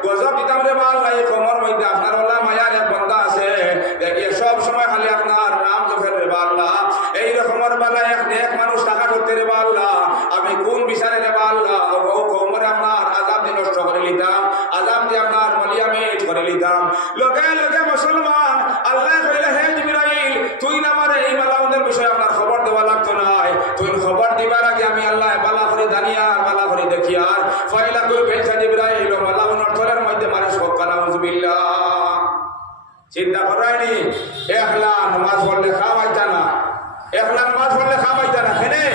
গজব দিতাম রে বা আল্লাহ এই কমর মধ্যে আপনার আল্লাহ মায়ার এক বান্দা আছে দেখিয়ে সব সময় খালি আপনার নাম জপেন রে বা আল্লাহ এই রকমের বেলা এক মানুষ টাকা করতে রে বা আল্লাহ আমি কোন বিচারে রে বা আল্লাহ ও কমরে আপনার আযাব দিয়ে নষ্ট করে নিতাম আযাব দিয়ে আপনার মলিয়ামেট করে নিতাম লোকে লোকে মুসলমান আল্লাহ কইলে হে জিবরাইল তুই না আমারে এই মালাউনের বিষয়ে আপনার খবর দেওয়া লাগতো না তুই খবর দিবার আগে আমি আল্লাহ বালা করে জানিয়া বালা করে দেখি আর ফাইলা কই বেচা জিবরাইল মালাউনের তলের মধ্যে মানুষ হক্কা নাউযুবিল্লাহ চিন্তা করাইনি একলা নামাজ পড়লে খাওয়াইতা না একলা নামাজ পড়লে খাওয়াইতা না কেনে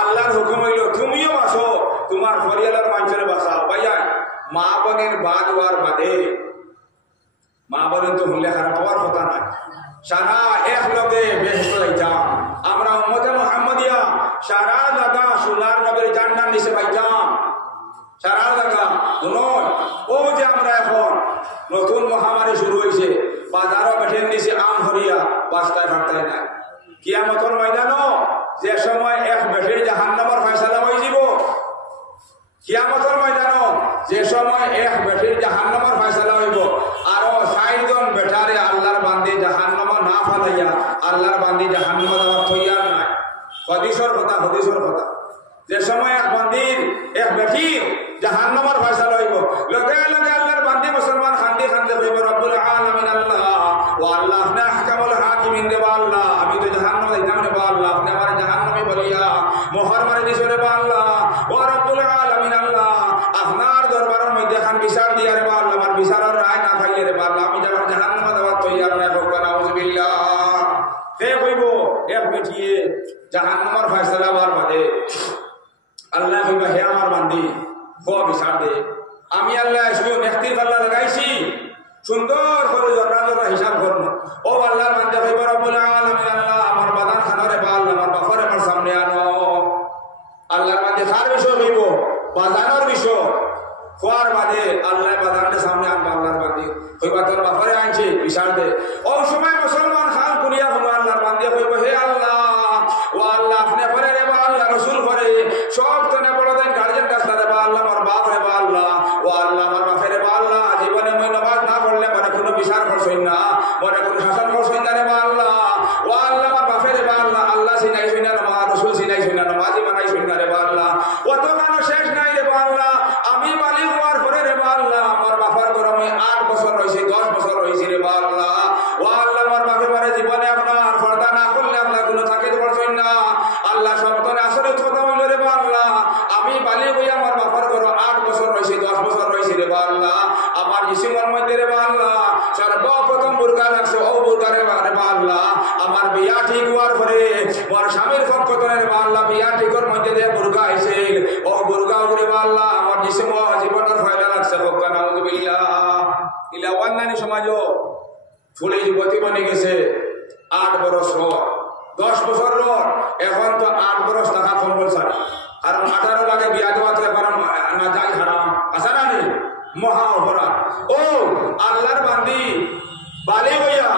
আল্লাহর হুকুম হইল তুমিও আসো তোমার পরিবারের মানুষের বাঁচাও ভাইয়া মা বোনের বাদ হওয়ার বাদে মা বোনের তো হলে খারাপ হওয়ার কথা নাই সারা এক লগে বেহেশত যাইতাম আমরা উম্মতে মুহাম্মাদিয়া সারা জায়গা সোনার নবীর জান্নাত নিচে পাইতাম সারা জায়গা নয় ও যে আমরা এখন নতুন মহামারী শুরু হয়েছে বাজারও বেঠেন দিছে আম হরিয়া বাস্তায় ভাটতায় নাই কিয়ামতের ময়দানও যে সময় এক বেঠের জাহান্নামের ফয়সালা হয়ে যাব কিয়ামতের ময়দানও যে সময় এক বেঠের জাহান্নামের ফয়সালা হইব আর ৬০ জন বেটারে আল্লাহর বান্দি জাহান্নামে না ফালাইয়া আল্লাহর বান্দি জাহান্নামে যাওয়ার তৈয়ার নাই হদিসের কথা যে সময় এক বান্দির এক বেঠির জাহান্নামের ফয়সালা হইব লগে লগে আল্লাহর বান্দি মুসলমান খান্দি খান্দি হইব রব্বুল আলামিন আল্লাহ ও আল্লাহ আপনি আহকামুল হাকিমিন দেবা আল্লাহ আমি তো জাহান্নামে যাইতাম রে বা আল্লাহ আপনি আমার জাহান্নামে বলিয়া মোহর মারি দিছো রে বা আল্লাহ ও রব্বুল আলামিন আল্লাহ আপনার দরবারের মধ্যে খান বিচার দিয়া রে বা আল্লাহ আমার বিচারের রায় না পাইলে রে বা আল্লাহ আমি যাবার জাহান্নামে যাওয়ার তৈয়ার নাই হোক নাউযুবিল্লাহ কে কইব এক বেঠিয়ে জাহান্নামের ফয়সালা হওয়ার বাদে আল্লাহ কইবা হে আমার বান্দি হো বিচার দে আমি আল্লাহ শুধু নেকতির পাল্লা লাগাইছি সুন্দর করে জরা জরা হিসাব করব ও আল্লাহর বান্দা কইবা রব্বুল আলামিন আল্লাহ আমার বাদান খানরে বা আল্লাহ আমার বাফারে আমার সামনে আনো আল্লাহর বান্দা কার বিষয় কইব বাদানের বিষয় খোয়ার বাদে আল্লাহ বাদানের সামনে আনবা আল্লাহর বান্দি কইবা তোর বাফারে আনছে বিচার দে ও সময় মুসলমান খান কুলিয়া হলো আল্লাহর বান্দা কইব হে আল্লাহ ও আল্লাহ আপনি পরে রে বা আল্লাহ রাসূল পরে সব তনে বড় দেন গার্জিয়ান কাছে রে বা আল্লাহ আমার বাপ রে বা আল্লাহ ও আল্লাহ আমার বাপের বা আল্লাহ জীবনে মই নামাজ না পড়লে মানে কোনো বিচার করছই না মানে কোনো শাসন করছই না রে বা আল্লাহ ও আল্লাহ আমার বাপের বা আল্লাহ আল্লাহ সিনাইছই না নামাজ রাসূল সিনাইছই না নামাজি বানাইছই না রে বা আল্লাহ কত মানুষ শেষ নাই রে বা আল্লাহ আমি বালিগ হওয়ার পরে রে বা আল্লাহ আমার বাবার গরমে 8 বছর রইছে 10 বছর রইছে রে বা আল্লাহ ও আল্লাহ আমার বাপে মানে জীবনে আপনার পর্দা না করলে আপনার কোনো থাকে তো পারছই না আল্লাহ সবতনে আসলে কথা হইল রে বা আল্লাহ আমি বালিগ হই আমার বাবার গর 8 বছর রইছে 10 বছর রইছে রে বা আল্লাহ আমার জিসিমের মধ্যে রে বা আল্লাহ সর্বপ্রথম বুরকা রাখছো ও বুরকা রে বা আল্লাহ আমার বিয়া ঠিক হওয়ার পরে মোর স্বামীর পক্ষ থেকে রে বা আল্লাহ বিয়া ঠিকর মধ্যে যে বুরকা আইছিল ও বুরকা রে বা আল্লাহ আমার জিসিম জীবনের ফায়দা লাগছে হোক নাউযুবিল্লাহ ইলা ওয়ান্নানি সমাজও ফুলে যুবতী বনে গেছে 8 বছর 10 বছর এখন তো 8 বছর টাকা কম্পালসারি কারণ 18 লাগে বিয়া দেওয়া তো এবার না যাই হারাম আছে না নেই মহা অপরাধ ও আল্লাহর বান্দি বালি হইয়া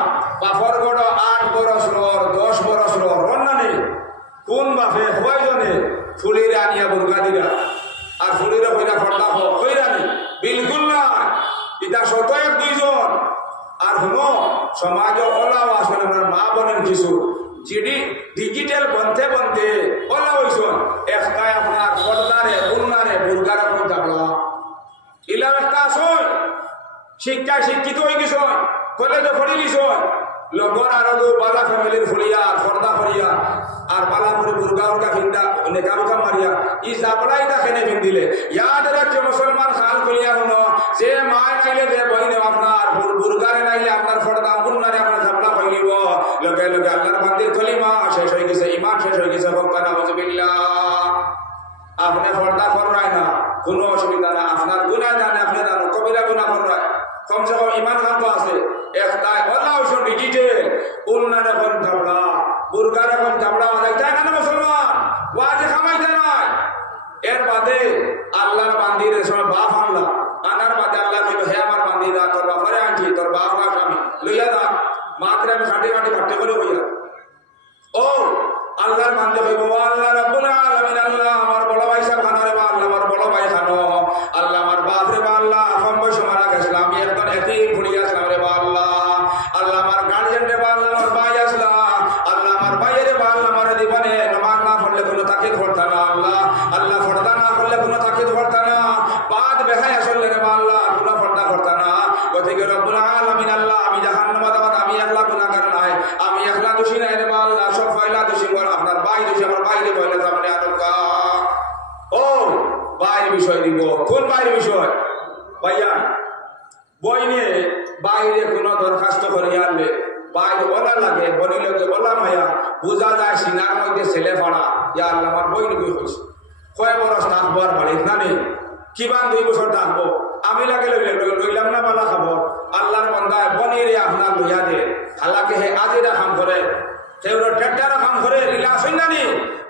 বাফর গড় 8 বছর 10 বছর রন্না নেই কোন বাপে কয়জনে ফুলিরে আনিয়া বুরকা দিরা আর ফুলিরে কইরা ফর্দা কইরা নি বিলকুল না এটা শত এক দুইজন আর হুনো সমাজ ওলাও আসলে আমার মা বোনের কিছু জিডি ডিজিটাল বনতে বনতে ওলা হইছন একটাই আপনার পর্দারে উন্নারে বুরগারে কোন যাবলা ইলাম একটা আসল শিক্ষা শিক্ষিত হয়ে গেছ কলেজে পড়ি লিছ লগর আরো বালা ফ্যামিলির ফুলিয়া পর্দা করিয়া আর বালা করে বুরগা উরগা ফিন্দা নেকা মুখা মারিয়া ই জাবলাই দেখেনে ফিন্দিলে ইয়াদ রাখছে মুসলমান খাল করিয়া হলো যে মায় নাইলে যে বইনে আপনার বুরগারে নাইলে আপনার পর্দা উন্নারে আপনার জাবলা হইলিব লগে লগে আল্লাহর বান্দির কলিমা শেষ হয়ে গেছে ইমান শেষ হয়ে গেছে হোক নাউযুবিল্লাহ আপনি পর্দা করায় না কোনো অসুবিধা না আপনার গুনাহ জানে আপনি জানো কবিরা গুনাহ করায় কমসে কম ইমান খান তো আছে একটাই আল্লাহ ওসব ডিজিটাল উন্নারে কোন জাবলা বুরগারে কোন জাবলা যায় তাই না মুসলমান ওয়াজে খামাইতে নাই এর বাদে আল্লাহর বান্দির সময় বাপ আনলা আনার বাদে আল্লাহ কইবে হে আমার বান্দিরা তোর বাপরে আনছি তোর বাপ না আমি লইয়া দা মাত্রে আমি খাটি খাটি বাট্টে করে হইয়া ও আল্লাহর বান্দে কইব আল্লাহ রাব্বুল আলামিন আল্লাহ আমার বড় ভাই সাহেব খানারে বা আল্লাহ আমার বড় ভাই খানো আল্লাহ আমার বাপ রে বা আল্লাহ কম বয়স মারা গেছে ভাইয়া বই নিয়ে বাইরে কোনো দরখাস্ত করে আনলে বাইরে ওলা লাগে বলিলে ওলা মায়া বোঝা যায় সিনার মধ্যে ছেলে ফাড়া ইয়া আল্লাহ আমার বই নিবি হয়েছে কয় বরস থাকবো আর বাড়ির না নেই কিমান 2 বছর থাকবো আমি লাগে লইলাম না পালা খাবো আল্লাহর বন্দায় বনিরে আপনার লইয়া দে হালাকে হে আজিরা কাম করে সেগুলো ট্রেক্টারও কাম করে রিলাস হই না নি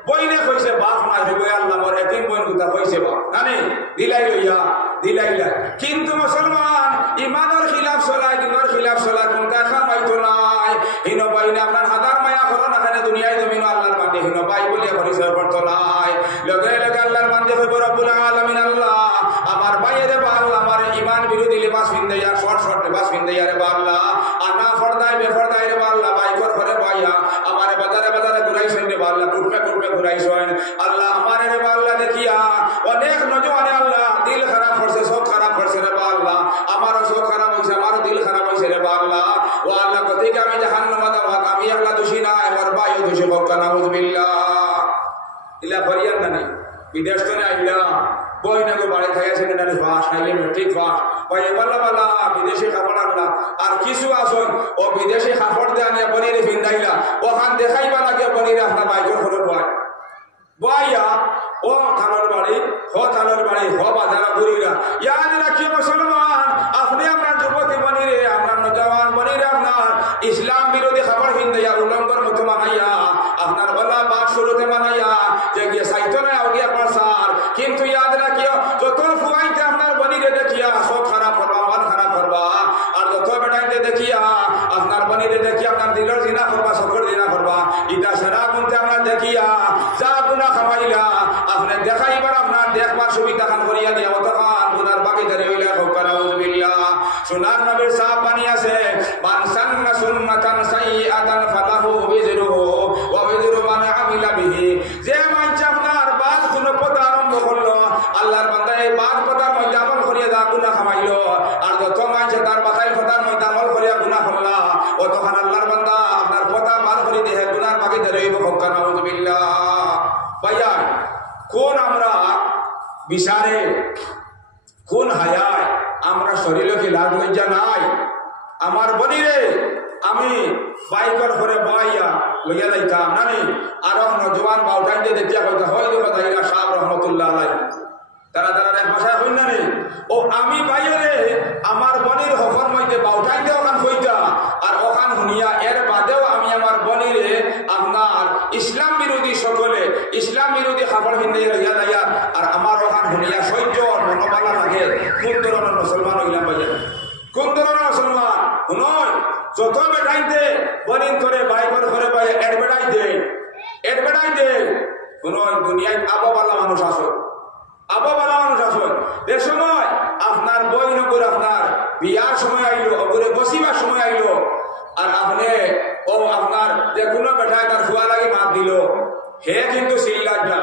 বইনে কইছে বাপ নাই হইবে আল্লাহ মোর এতিম বইন গুতা কইছে বা জানি দিলাই লইয়া দিলাইলা কিন্তু মুসলমান ইমানের খিলাফ চলায় দিনের খিলাফ চলায় কোন দেখা পাইতো নাই হিন বাইনে আপনার হাজার মায়া করো না কেন দুনিয়ায় জমিন আল্লাহর বান্দে হিন বাই বলিয়া পরিচয় করতো নাই লগে লগে আল্লাহর বান্দে হইব রব্বুল আলামিন আল্লাহ আমার বাইরে বা আল্লাহ আমার ইমান বিরোধী লিবাস পিন্দাইয়া শর্ট শর্ট লিবাস পিন্দাইয়া রে বা আল্লাহ আনা ফরদায় বেফরদায় রে বা আল্লাহ বাইকর করে বাইয়া আমার বাজারে বাজারে ঘুরাইছেন রে বা আল্লাহ টুকরা টুকরা ঘুরাইছেন আল্লাহ আমার রে বা আল্লাহ দেখিয়া অনেক নজওয়ানে আল্লাহ দিল খারাপ করছে সব খারাপ করছে রে বা আল্লাহ আমারও সব খারাপ হইছে আমারও দিল খারাপ হইছে রে বা আল্লাহ ও আল্লাহ কতিকে আমি জাহান্নামে দাও আমি আল্লাহ দোষী না আমার ভাইও দোষী হোক নাউযু বিল্লাহ ইলা ফরিয়াদ না বিদেশ তো না আইলা বই না গো বাড়ি খাইয়া সেকেন্ডারি পাস নাইলে মেট্রিক পাস ভাই বালা বালা বিদেশি খাবার আনলা আর কিছু আসন ও বিদেশি খাবার দিয়ে আনিয়া বনিরে ভিন্দাইলা ওখান দেখাইবা লাগে বনিরে আপনার বাইকের খরচ হয় বইয়া ও থানোর বাড়ি হ বাজারা ঘুরিরা ইয়াদ রাখিও মুসলমান আপনি আপনার যুবতী বনিরে আপনার নজওয়ান বনিরে আপনার ইসলাম বিরোধী খাবার ভিন্দাইয়া উলঙ্গর মতো মানাইয়া আপনার ওলা বাপ শুরুতে মানাইয়া যে গিয়ে সাইতো না আউলিয়া পারসার কিন্তু ইয়াদ রাখিও যত ফুয়াইতে আপনার বনিরে দেখিয়া সব খারাপ করবা মন খারাপ করবা আর যত বেটাইতে দেখিয়া আপনার বনিরে দেখিয়া আপনার দিলের জিনা করবা সকর জিনা করবা ইটা সারা গুনতে আপনার দেখিয়া যা গুনাহ খামাইলা আপনি দেখাইবার আপনার দেখবার সুবিধা খান করিয়া দিয়া অতখান গুনার বাকি ধরে হইলা হোক নাউযু বিল্লাহ সুনার নবীর সাহাব বানি আছে মান সান্না সুন্নাতান সাইয়্যাতান ফালাহু বিজরুহু ওয়া বিজরু মান আমিলা বিহি যে মানুষ আপনার বাদ কোন পথ আরম্ভ করলো আল্লাহর বান্দা এই বাদ পথের মধ্যে আমল করিয়া যা গুনাহ খামাইলো আর যত মানুষ তার বাতাইল পথের মধ্যে আমল করিয়া গুনাহ করলা অতখান আল্লাহর বান্দা আপনার পথ বার করে দেহে গুনার বাকি ধরে হইব হোক নাউযু বিল্লাহ ভাইয়া কোন আমরা বিচারে কোন হায়ায় আমরা শরীরে কি লাভ লজ্জা নাই আমার বনিরে আমি বাইকর করে বাইয়া লইয়া যাইতাম নানি আর নজওয়ান বাউটাইতে দেখিয়া কইতা হয় তো দাইরা সাহেব রহমতুল্লাহ আলাইহি তারা এক ভাষায় হইন না নেই ও আমি বাইরে আমার বনির হকর মধ্যে বাউটাইতে ওখান কইতা আর ওখান শুনিয়া এর বাদেও আমি আমার বনিরে আপনার ইসলাম বিরোধী সকলে ইসলাম বিরোধী খাবার হিন্দে লইয়া যাইয়া আর আমার ওখান শুনিয়া সহ্য মনোবালা লাগে কোন ধরনের মুসলমান হইলাম বাজে কোন ধরনের মুসলমান শুনয় যত বেটাইতে বনিন করে বাইকর করে বাই এডবেটাইতে শুনয় দুনিয়ায় আবাবালা মানুষ আসো আবাবালা মানুষ আসো এ সময় আপনার বই নগর আপনার বিয়ার সময় আইলো ওপরে বসিবার সময় আইলো আর আপনি ও আপনার যে কোনো বেটায় তার ফুয়া লাগে মাত দিল হে কিন্তু সিল্লার যা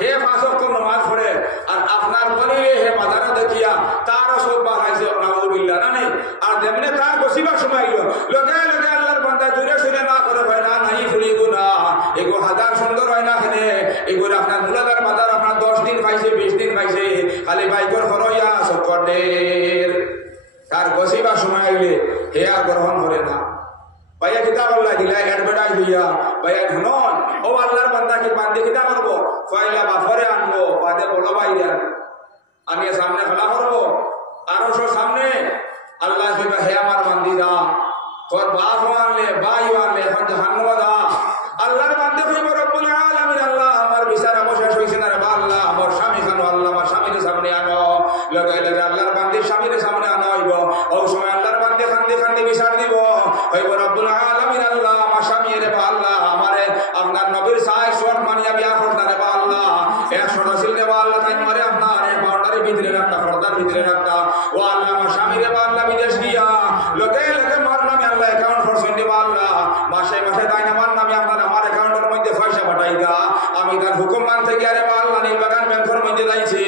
হে 5 ওয়াক্ত নামাজ পড়ে আর আপনার বলে হে বাজারে দেখিয়া তারও সব বাড়াইছে নাউযু বিল্লাহ না নেই আর যেমনি তার বসিবার সময় আইলো লগে লগে আল্লাহর বান্দা জুড়ে শুনে না করে হয় না নাই ফুলিগো না এগো হাজার সুন্দর হয় না এখানে এগুলো আপনার মূলাদার বাজার আপনার 10 দিন পাইছে 20 দিন পাইছে খালি বাইকর হরইয়া সকটের তার বসিবার সময় আইলে হে আর গ্রহণ করে না ভাইয়া কিতাব আল্লাহ দিলা অ্যাডভার্টাইজ হইয়া ভাইয়া শুনুন ও আল্লাহর বান্দা কি বান্দে কিতা করবো ফাইলা বাফরে আনবো বাদে বলো ভাইয়া আনিয়ে সামনে ফেলা করবো আরো সামনে আল্লাহ কইবা হে আমার বান্দিরা তোর বাপ আনলে ভাই আনলে এখন জাহান্নামে দা আল্লাহর বান্দে কইব রব্বুল আলামিন আল্লাহ আমার বিচার অবশেষ হইছে না রে আল্লাহ আমার স্বামী খানো আল্লাহ আমার স্বামীর সামনে আনো লগে লগে আল্লাহর বান্দির স্বামীর সামনে আনা হইব ও সময় আল্লাহর বান্দে খান্দি বিচার দিব হইব রব্বুল আলামিন আল্লাহ আমার স্বামী রে আল্লাহ আমারে আপনার নবীর সাহেব শর্ট মানিয়া বিয়া করতা রে আল্লাহ 100 রসিল রে আল্লাহ তাই মারে আপনার এই বাউন্ডারি ভিতরে রাখতা পর্দার ভিতরে রাখতা ও আল্লাহ আমার স্বামী রে আল্লাহ বিদেশ গিয়া লগে লগে মার নামে আল্লাহ অ্যাকাউন্ট করছেন রে আল্লাহ মাসে মাসে তাই না মার নামে আপনার আমার অ্যাকাউন্টের মধ্যে পয়সা পাঠাইতা আমি তার হুকুম মানতে গিয়ে রে আল্লাহ নির্বাগান ব্যাংকের মধ্যে যাইছি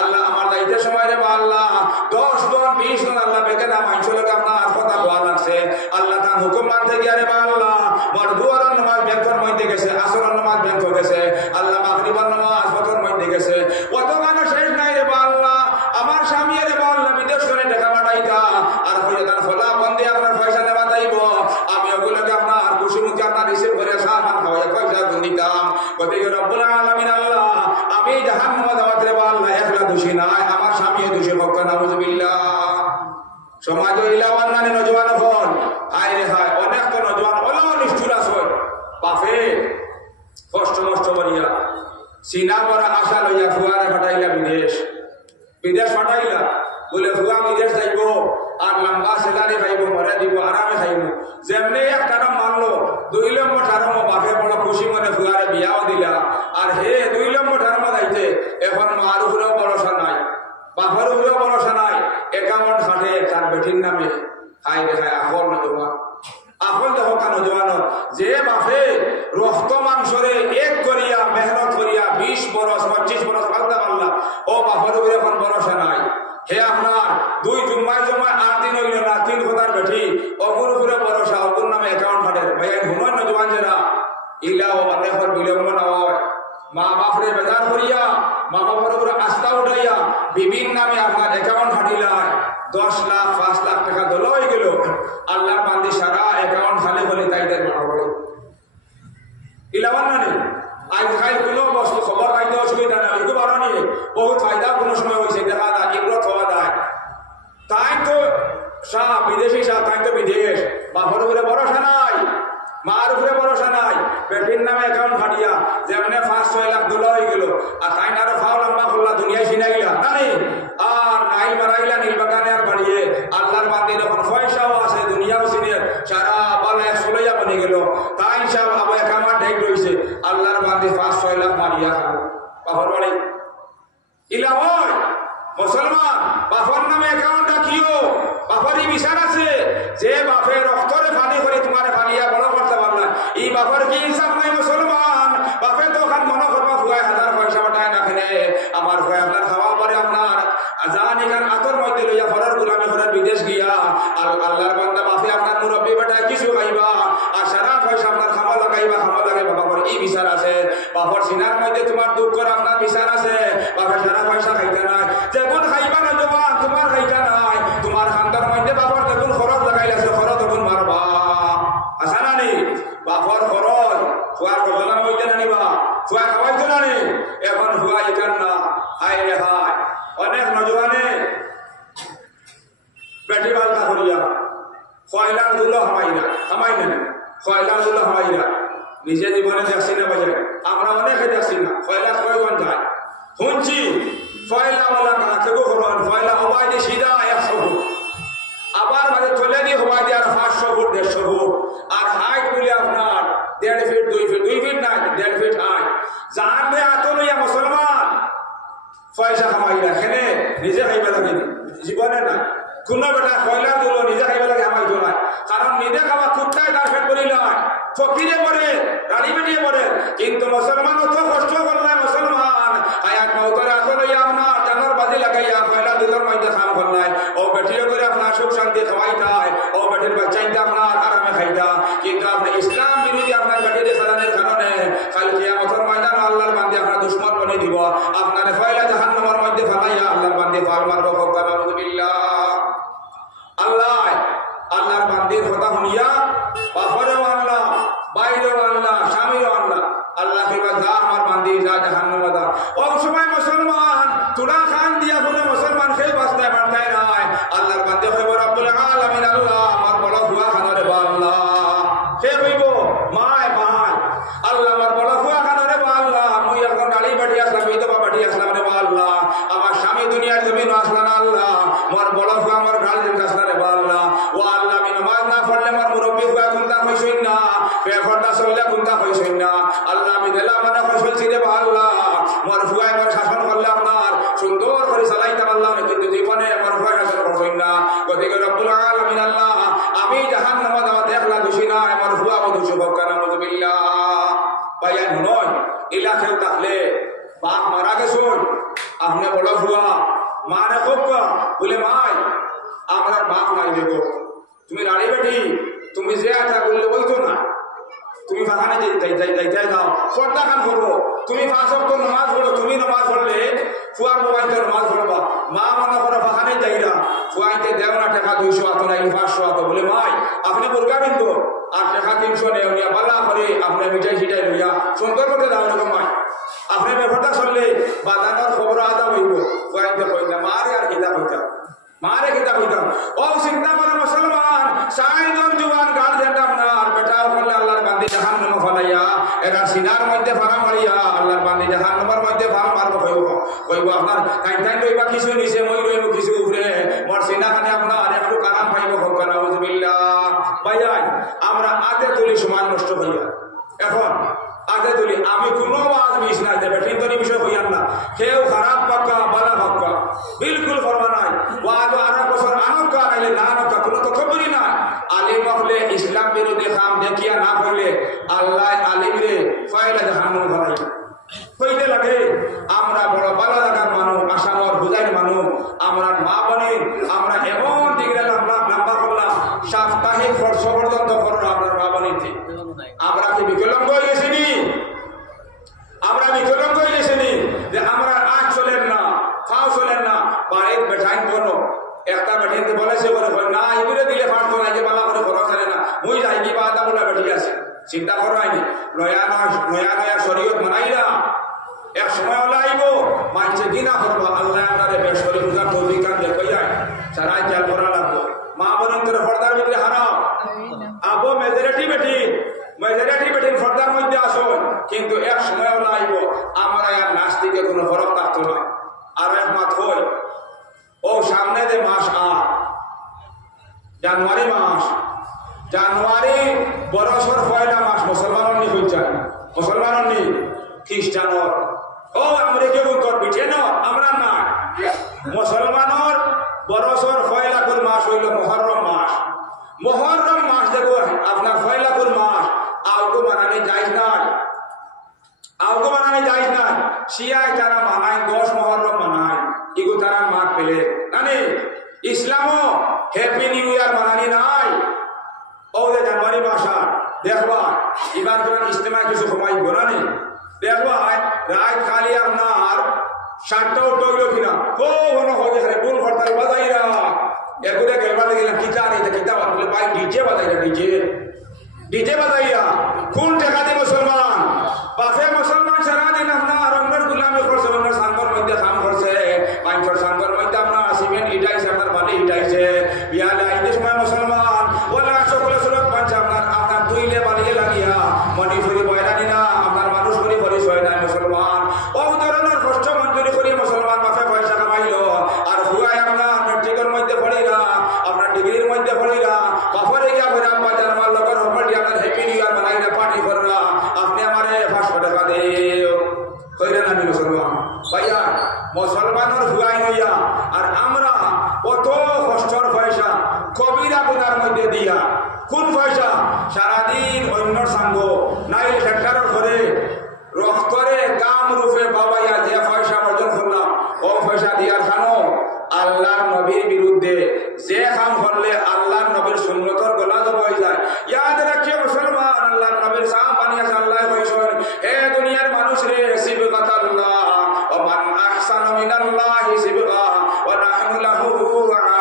আল্লাহ আমার যাইতে সময় রে আল্লাহ 10 জন 20 জন আল্লাহ বেকে না মানছিল আপনার কথা বলা লাগছে আল্লাহ তার হুকুম মানতে গিয়ে রে আল্লাহ বড় দুয়ারের নামাজ ব্যাংকের মধ্যে গেছে আসরের নামাজ ব্যাংক গেছে আল্লাহ মাগরিবের নামাজ ফজর মধ্যে গেছে কত গানা শেষ নাই রে আল্লাহ আমার স্বামী আরে বললা বিদেশ করে টাকা পাঠাইতা আর হয়ে তার ফলা বন্ধে আপনার পয়সা দেওয়া যাইব আমি ওগুলোকে আপনার খুশি মুখে আপনার রিসিভ করে সামান খাওয়াই পয়সা দিতাম গতিকে রব্বুল আলামিন আল্লাহ আমি জাহান্নামে যাওয়াতে বললা একলা দোষী নাই আমার স্বামীও দোষী হোক নাউযুবিল্লাহ সমাজ ইলাওয়ান নানি নজওয়ান হল হায় রে হায় অনেক তো নজওয়ান ওলাও নিষ্ঠুর আছে বাপে কষ্ট মষ্ট করিয়া সিনা করা আশা লইয়া ফুয়ারে ফাটাইলা বিদেশ ফাটাইলা বলে ফুয়া বিদেশ যাইব আর লম্বা সেলারি খাইব মরে দিব আরামে খাইব যেমনি একটা মারলো 2 নম্বর ঠারম বাপে বড় খুশি মনে ফুয়ারে বিয়াও দিলা আর হে 2 নম্বর ঠারম যাইতে এখন মার উপরেও ভরসা নাই বাপের উপরেও ভরসা নাই একাউন্ট খাটে তার বেটির নামে হায় রে হায় আহল নজওয়ান আহল দেখো কা নজওয়ান যে বাপে রক্ত মাংসরে এক করিয়া মেহনত করিয়া 20 বরস 25 বরস ফালতা মারলা ও বাপের উপরে এখন ভরসা নাই হে আপনার 2 জুম্মায় 8 দিন হইল না 3 কথার বেটি অগুর উপরে ভরসা অগুর নামে অ্যাকাউন্ট ফাটে ভাইয়া ঘুমায় নজওয়ান যারা ইলাও অনেকর বিলম্ব না হয় মা বাপরে বেজার করিয়া মা বাবার উপরে আস্থা উঠাইয়া বিভিন্ন নামে আপনার অ্যাকাউন্ট ফাটিলায় 10 লাখ 5 লাখ টাকা দল হয়ে গেল আল্লাহর বান্দি সারা অ্যাকাউন্ট খালি বলে তাইদের বড় ইলাবান না নেই আজ খাই কোনো বস্তু খবর পাইতে অসুবিধা না এগুলো বারো নিয়ে বহুত ফায়দা কোনো সময় হয়েছে দেখা যায় এগুলো হওয়া যায় তাই তো বিদেশি তাই তো বিদেশ বাপর উপরে ভরসা নাই মার উপরে ভরসা নাই বেটির নামে অ্যাকাউন্ট ফাটিয়া যেমনে 5-6 লাখ দোলা হয়ে গেল আর তাই না আরো ফাও লম্বা করলা দুনিয়ায় চিনা গেলা নানি আর নাই মারাইলা নীলবাগানে আর বাড়িয়ে আল্লাহর বান্দি যখন পয়সাও আছে দুনিয়াও চিনে সারা বালা 100 বনে গেল তাই সব আবার একামার ঢেক রয়েছে আল্লাহর বান্দি 5-6 লাখ মারিয়া খাবো বাপর বাড়ি ইলা হয় মুসলমান বাপর নামে অ্যাকাউন্ট রাখিও বাপরই বিচার আছে যে বাপের রক্তরে ফানি করে তোমার ফানিয়া বড় করতে পারলা এই বাপর কি হিসাব নাই মুসলমান বাপে তো ওখান মনে করবা ফুয়ায় 1000 পয়সা ওঠায় না খেলে আমার ভয় আপনার খাওয়া পরে আপনার জান এখান আতর মধ্যে লইয়া ফরার গোলামি করার বিদেশ গিয়া আর আল্লাহর বান্দা বাপে আপনার মুরব্বী বেটায় কিছু খাইবা আর সারা পয়সা আপনার খাওয়া লাগাইবা বাপর এই বিচার আছে বাপর সিনার মধ্যে তোমার দুঃখ করে আপনার বিচার আছে বাপের সারা পয়সা খাইতে নাই যেমন খাইবা না জবান তোমার খাইতা নাই তোমার খান্দার মধ্যে বাপর দেখুন খরচ লাগাইলে আছে খরচ তখন মারবা আসা না নি বাপর খরচ ফুয়ার গজলাম হইতে না নিবা ফুয়া খাওয়াইতো না নি এখন ফুয়া ইকান না হায় রে হায় অনেক নজওয়ানে বেটি বালতা করিয়া কয়লার দুলো হামাই না কয়লার দুলো হামাই না নিজে জীবনে দেখছি না বাজারে আমরা অনেকে দেখছি না কয়লা কয় ঘন্টায় শুনছি ফয়লাওয়ালা কাছেও করুন ফয়লা হওয়াই দিয়ে সিধা 100 ফুট আবার মানে চলে দিয়ে হওয়াই দিয়ে আর 500 ফুট 150 ফুট আর হাইট বলে আপনার 1.5 ফিট 2 ফিট 2 ফিট না 1.5 ফিট হাইট জানবে এত লইয়া মুসলমান পয়সা কামাই না খেলে নিজে খাইবে লাগে জীবনে না কোনো বেটা কয়লা দিল নিজে খাইবে লাগে আমার জোড়ায় কারণ নিজে খাওয়া কুত্তায় তার ফেট বলি নয় ফকিরে পড়ে রানী বেটিয়ে পড়ে কিন্তু মুসলমান অত কষ্ট করলে মুসলমান আয়াত মৌতরে আসল লইয়া আপনার জানার বাজি লাগাইয়া কয়লা দিলর মধ্যে খাম করলাই ও বেটিও করে আপনার সুখ শান্তি খাওয়াইতায় ও বেটির বাচ্চাইতে আপনার আরামে খাইতা কিন্তু আপনার ইসলাম বিরোধী আপনার বেটির সালানের কারণে কাল কিয়ামতের ময়দান আল্লাহর বান্দে আপনার দুশ্মন বনে দিব আপনার ফয়লা জাহান্নামের মধ্যে ফালাইয়া আল্লাহর বান্দে ফাল মারব ফকর আউযুবিল্লাহ আল্লাহর বান্দির কথা শুনিয়া বাপরেও আল্লাহ বাইরেও আল্লাহ স্বামীও আল্লাহ আল্লাহ যা আমার বান্দি যা জাহান্নামে দা ও সময় মুসলমান তুলা খান দিয়া বলে মুসলমান সেই বাস্তায় বান্দায় নাই আল্লাহর বান্দে হইব রব্বুল আলামিন আল্লাহ আমার বড় হুয়া খানরে বা আল্লাহ সে হইব মায় ভাই আল্লাহ আমার বড় হুয়া খানরে বা আল্লাহ মুই এখন গাড়ি বাড়ি আসলাম এই তো বাড়ি আসলাম রে বা আল্লাহ আমার স্বামী দুনিয়ার জমিন আসলাম আল্লাহ আমার বড় হুয়া আমার গাড়ির কাছে রে বা আল্লাহ ও আল্লাহ আমি নামাজ না পড়লে আমার মুরব্বী হুয়া কোনটা হইছই না বেফরদা চললে কোনটা হইছই না আল্লাহ আমি দিলাম মানে হইছই রে বা আল্লাহ মোর হুয়া আমার শাসন করলে আপনার সুন্দর করে চালাইতাম আল্লাহ কিন্তু জীবনে আমার হুয়া শাসন করছই না গতিকে রব্বুল আলামিন আল্লাহ আমি জাহান্নামে যাওয়া দেখলা খুশি না আমার হুয়া ও দুশো বকর আউযুবিল্লাহ ভাইয়া নয় ইলাকায় থাকলে বাপ মারা গেছুন আপনি বড় হুয়া মারে খুব বলে মাই আমার বাপ নাই দেখো তুমি রাড়ি বেটি তুমি যে আটা বললে ওই তো না তুমি বাগানে যাই যাও পর্দা খান করবো তুমি 5 ওয়াক্ত নামাজ পড়ো তুমি নামাজ পড়লে ফুয়ার মোবাইল নামাজ পড়বা মা মনে করো ফুয়াইতে দেও না টাকা 200 আতো না 500 আতো বলে ভাই আপনি মুরগা বিন্দু আর টাকা 300 নেও নিয়া বালা করে আপনি মিঠাই ছিটাই লইয়া সুন্দর করে দাও এরকম ভাই আপনি ব্যাপারটা চললে বাদানোর খবর আদা হইব ফুয়াইতে কইলা মারে আর কিতাব হইতাম মারে কিতাব হইতাম ও চিন্তা করে মুসলমান সাইজন জুয়ান গার্জেন আপনার বেটা বললে আল্লাহর বান্দি জাহান্নামে ফলাইয়া এরা সিনার মধ্যে ফারা মারিয়া আল্লাহর বান্দি জাহান্নামের মধ্যে ফারা মারব কইব আপনার কাইতাই লইবা কিছু নিচে মই রইব কিছু উপরে মোর সিনাখানে আপনার একটু কারাম পাইব হোক নাউযুবিল্লাহ ভাইয়াই আমরা আদে তুলি সমাজ নষ্ট হইয়া এখন আদে তুলি আমি কোনো ওয়াজ মিস না দেবে কিন্তু বিষয় হইয়ান না কেউ খারাপ পাক্কা বালা পাক্কা বিলকুল ফরমা নাই ওয়াজ আর বছর আনকা নাইলে না আনকা কোনো তো খবরই না আলিম হলে ইসলাম বিরোধী কাম দেখিয়া না হইলে আল্লাহ আলিমরে ফায়লা জাহান্নাম ভরাই কইতে লাগে আমরা বড় ভালো লাগার মানুষ আসামর বুঝাইর মানুষ আমরা মা বনে আমরা এমন দিকে নাম্বার করলাম সাপ্তাহিক বর্ষ পর্যন্ত করো আপনার মা বনিতে আমরা কি বিকলঙ্গ হয়ে গেছিনি আমরা বিকলঙ্গ হয়ে গেছিনি যে আমরা আজ চলেন না খাও চলেন না বাড়ির বেঠাইন বলো একটা বেঠিনতে বলেছে বলে না এগুলো দিলে পারতো না যে বালা করে খরচ চলে না মুই যাই কি বা আদা বলে বেঠি আছে চিন্তা করো আইনি নয়া নয়া শরীয়ত মানাইলা এক সময় হলে আইব মানছে কিনা করবো আল্লাহ আপনারে বেসরি বুঝার তৌফিকান দেখে যায় সারা খেয়াল করা লাগবো মা বোন তোর ফর্দার ভিতরে হারাও আবো মেজরিটি বেঠিন ফর্দার মধ্যে আসো কিন্তু এক সময় হলে আইব আমরা আর নাস্তিকে কোনো ফরক থাকতো না আর এক মাত হই ও সামনে যে মাস জানুয়ারি মাস জানুয়ারি বরসর পয়লা মাস মুসলমানের নি হয়ে যায় মুসলমানের নি খ্রিস্টানর ও আমেরিকা উত্তর পিঠে ন আমরা না মুসলমানের বরসর পয়লাকুর মাস হইল মুহররম মাস দেখো আপনার পয়লাকুর মাস আউগো মানানি যাইজ নাই শিয়ায় তারা মানায় 10 মুহররম মানায় ইগো তারা মাঠ পেলে জানি ইসলামও হ্যাপি নিউ ইয়ার মানানি নাই ও যে জানুয়ারি মাস দেখবা এবার কোরআন ইজতেমায় কিছু সময় বলানি দেখবা রাত খালি আপনার 7টা উঠল কিনা ও মনে হয় যে বুল ভর্তার বাজাইরা এগুলো গেলবা গেলাম কিতা নেই কিতা বলে ভাই ডিজে বাজাইরা ডিজে বাজাইরা কোন টাকাতে মুসলমান বাসে মুসলমান সারাদিন আপনার রঙের গুলামি করছে রঙের সাঙ্গর মধ্যে কাম করছে পাঁচশোর সাঙ্গর মধ্যে আপনার সিমেন্ট ইটাইছে আপনার বালি ইটাইছে বিয়ালে আইতে সময় মুসলমান ওলা সকলে সুরত পাঁচছে আপনার দুইলে বালিয়ে লাগিয়া মনি ফুরি বয়রানি না আপনার মানুষ করি পরিচয় নাই মুসলমান ও ধরনের কষ্ট মঞ্জুরি করি মুসলমান বাপে পয়সা কামাইল আর হুয়াই আপনার মেট্রিকের মধ্যে পড়িলা আপনার ডিগ্রির মধ্যে পড়িলা বাপরে গিয়া করে আপনার জানার লোকের হপটি আপনার হ্যাপি নিউ ইয়ার বানাইলে পার্টি করলা আপনি আমার 500 টাকা দেও কইরে না মুসলমান ভাইয়া মুসলমানের হুয়াই হইয়া আর আমরা কত কষ্টর পয়সা কবিরা গুনার মধ্যে দিয়া কোন পয়সা সারাদিন অন্য সাঙ্গ নাইল হেক্টারের ঘরে রক্তরে কাম রূপে বাবাইয়া যে পয়সা অর্জন করলাম ও পয়সা দিয়ার খানো আল্লাহর নবীর বিরুদ্ধে যে কাম করলে আল্লাহর নবীর সুন্নতর গলা দবাই যায় ইয়াদ রাখিও মুসলমান আল্লাহর নবীর সাহাব বানিয়েছে আল্লাহ কইছেন হে দুনিয়ার মানুষ রে সিবগাতাল্লাহ ওয়া মান আহসানু মিনাল্লাহি সিবগা ওয়া নাহনু লাহু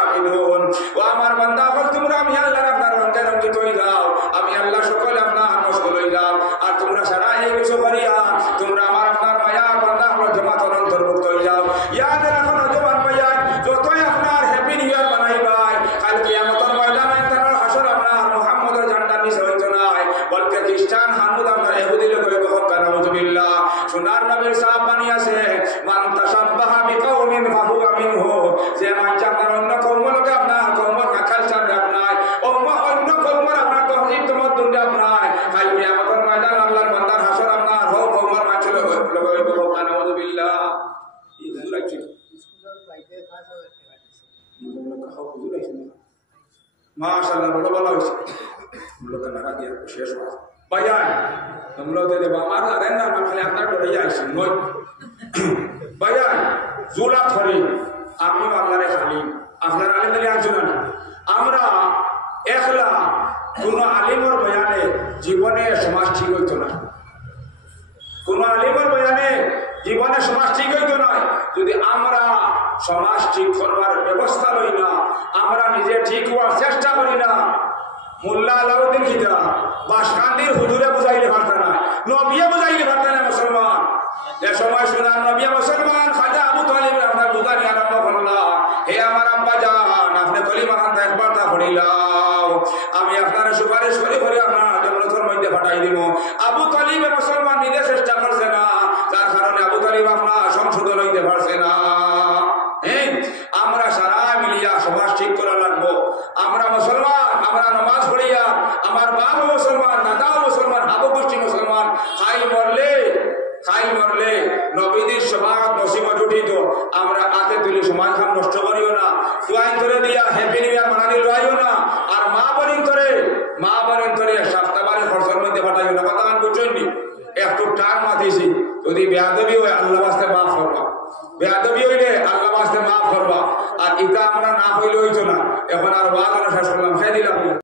আবিদুন ও আমার বান্দা বল তোমরা আমি আল্লাহর আপনার রঙে রঙিত হই যাও আমি আল্লাহ সকল আপনার মশগুল হই যাও আর তোমরা সারা এই কিছু করিয়া তোমরা আমার আপনার মায়া বান্দা হলো জামাতের অন্তর্ভুক্ত হই যাও ইয়াদ রাখো নজওয়ান ভাইয়া যতই আপনার হ্যাপি নিউ ইয়ার বানাইবাই কাল কিয়ামতের ময়দানে তার হাসর আপনার মুহাম্মদের ঝান্ডা নিচে হইতো না বলতে খ্রিস্টান হানুদ আপনার ইহুদি লোক হইব নাউযুবিল্লাহ সোনার নবীর সাহাব বানিয়েছে মান তাশাব্বাহা বিকাউমিন ফাহুয়া মিনহু যে মানছে আপনার অন্য কওমকে আপনার কওমের কালচার আপনার অন্য কওমের আপনার তহজিব তোমার দুনিয়া আপনার কাল কিয়ামতের ময়দান আল্লাহর বান্দার হাসর আপনার হও কওমের মানছিল হইব নাউযুবিল্লাহ ইদুল লাগছে মাশাআল্লাহ বড় ভালো হইছে লোক না দিয়া শেষ হয় ভাইয়ান তোমরা তো দেবা আমার আরেন না আমি খালি আপনার ডরে আইছি নয় ভাইয়ান জুলা ধরে আমি আল্লাহরে খালি আপনার আলিম আলী আনছো না আমরা একলা কোন আলিমের বয়ানে জীবনে সমাজ ঠিক হইতো না কোন আলিমের বয়ানে জীবনে সমাজ ঠিক হইতো না যদি আমরা সমাজ ঠিক করবার ব্যবস্থা লই না, আমরা নিজে ঠিক হওয়ার চেষ্টা করি না। মোল্লা আলাউদ্দিন খিদা বাসকান্দির হুজুরে বুঝাইলে পারত না, নবিয়ে বুঝাইলে পারত না মুসলমান। এ সময় শুনান নবিয়া মুসলমান খাজা আবু তালিব আপনার বুঝানি আরম্ভ করলা, হে আমার আব্বা জান, আপনি কলিমা খানটা একবার তা পড়িলাম, আমি আপনার সুপারিশ করি করে আপনার জন্মথর মধ্যে ফাটাই দিব। আবু তালিব মুসলমান নিজে চেষ্টা করছে না, যার কারণে আবু তালিব আপনার সংশোধন হইতে পারছে না। আমরা সারা মিলিয়া সমাজ ঠিক করা লাগবো। আমরা মুসলমান, আমরা নামাজ পড়িয়া, আমার বাপও মুসলমান, দাদাও মুসলমান, হাবু গোষ্ঠী মুসলমান, খাই মরলে নবীদের সমাজ নসিমত উঠিত। আমরা হাতে তুলে সমাজ খান নষ্ট করিও না, ফুয়াইন ধরে দিয়া হ্যাপি নিউ ইয়ার মানানি লইও না, আর মা বোনের ধরে সপ্তাহবারে খরচের মধ্যে পাঠাইও না। কথা বুঝছেন নি? একটু টান মাতিছি, যদি বেয়াদবি হয় আল্লাহ বাস্তে মাফ করবা, বেয়াদবি হইলে আল্লাহ বাস্তে মাফ করবা। আর ইটা আমরা না হইলে হইতো না। এখন আর ওয়াজ শেষ করলাম, খেয়ে দিলাম।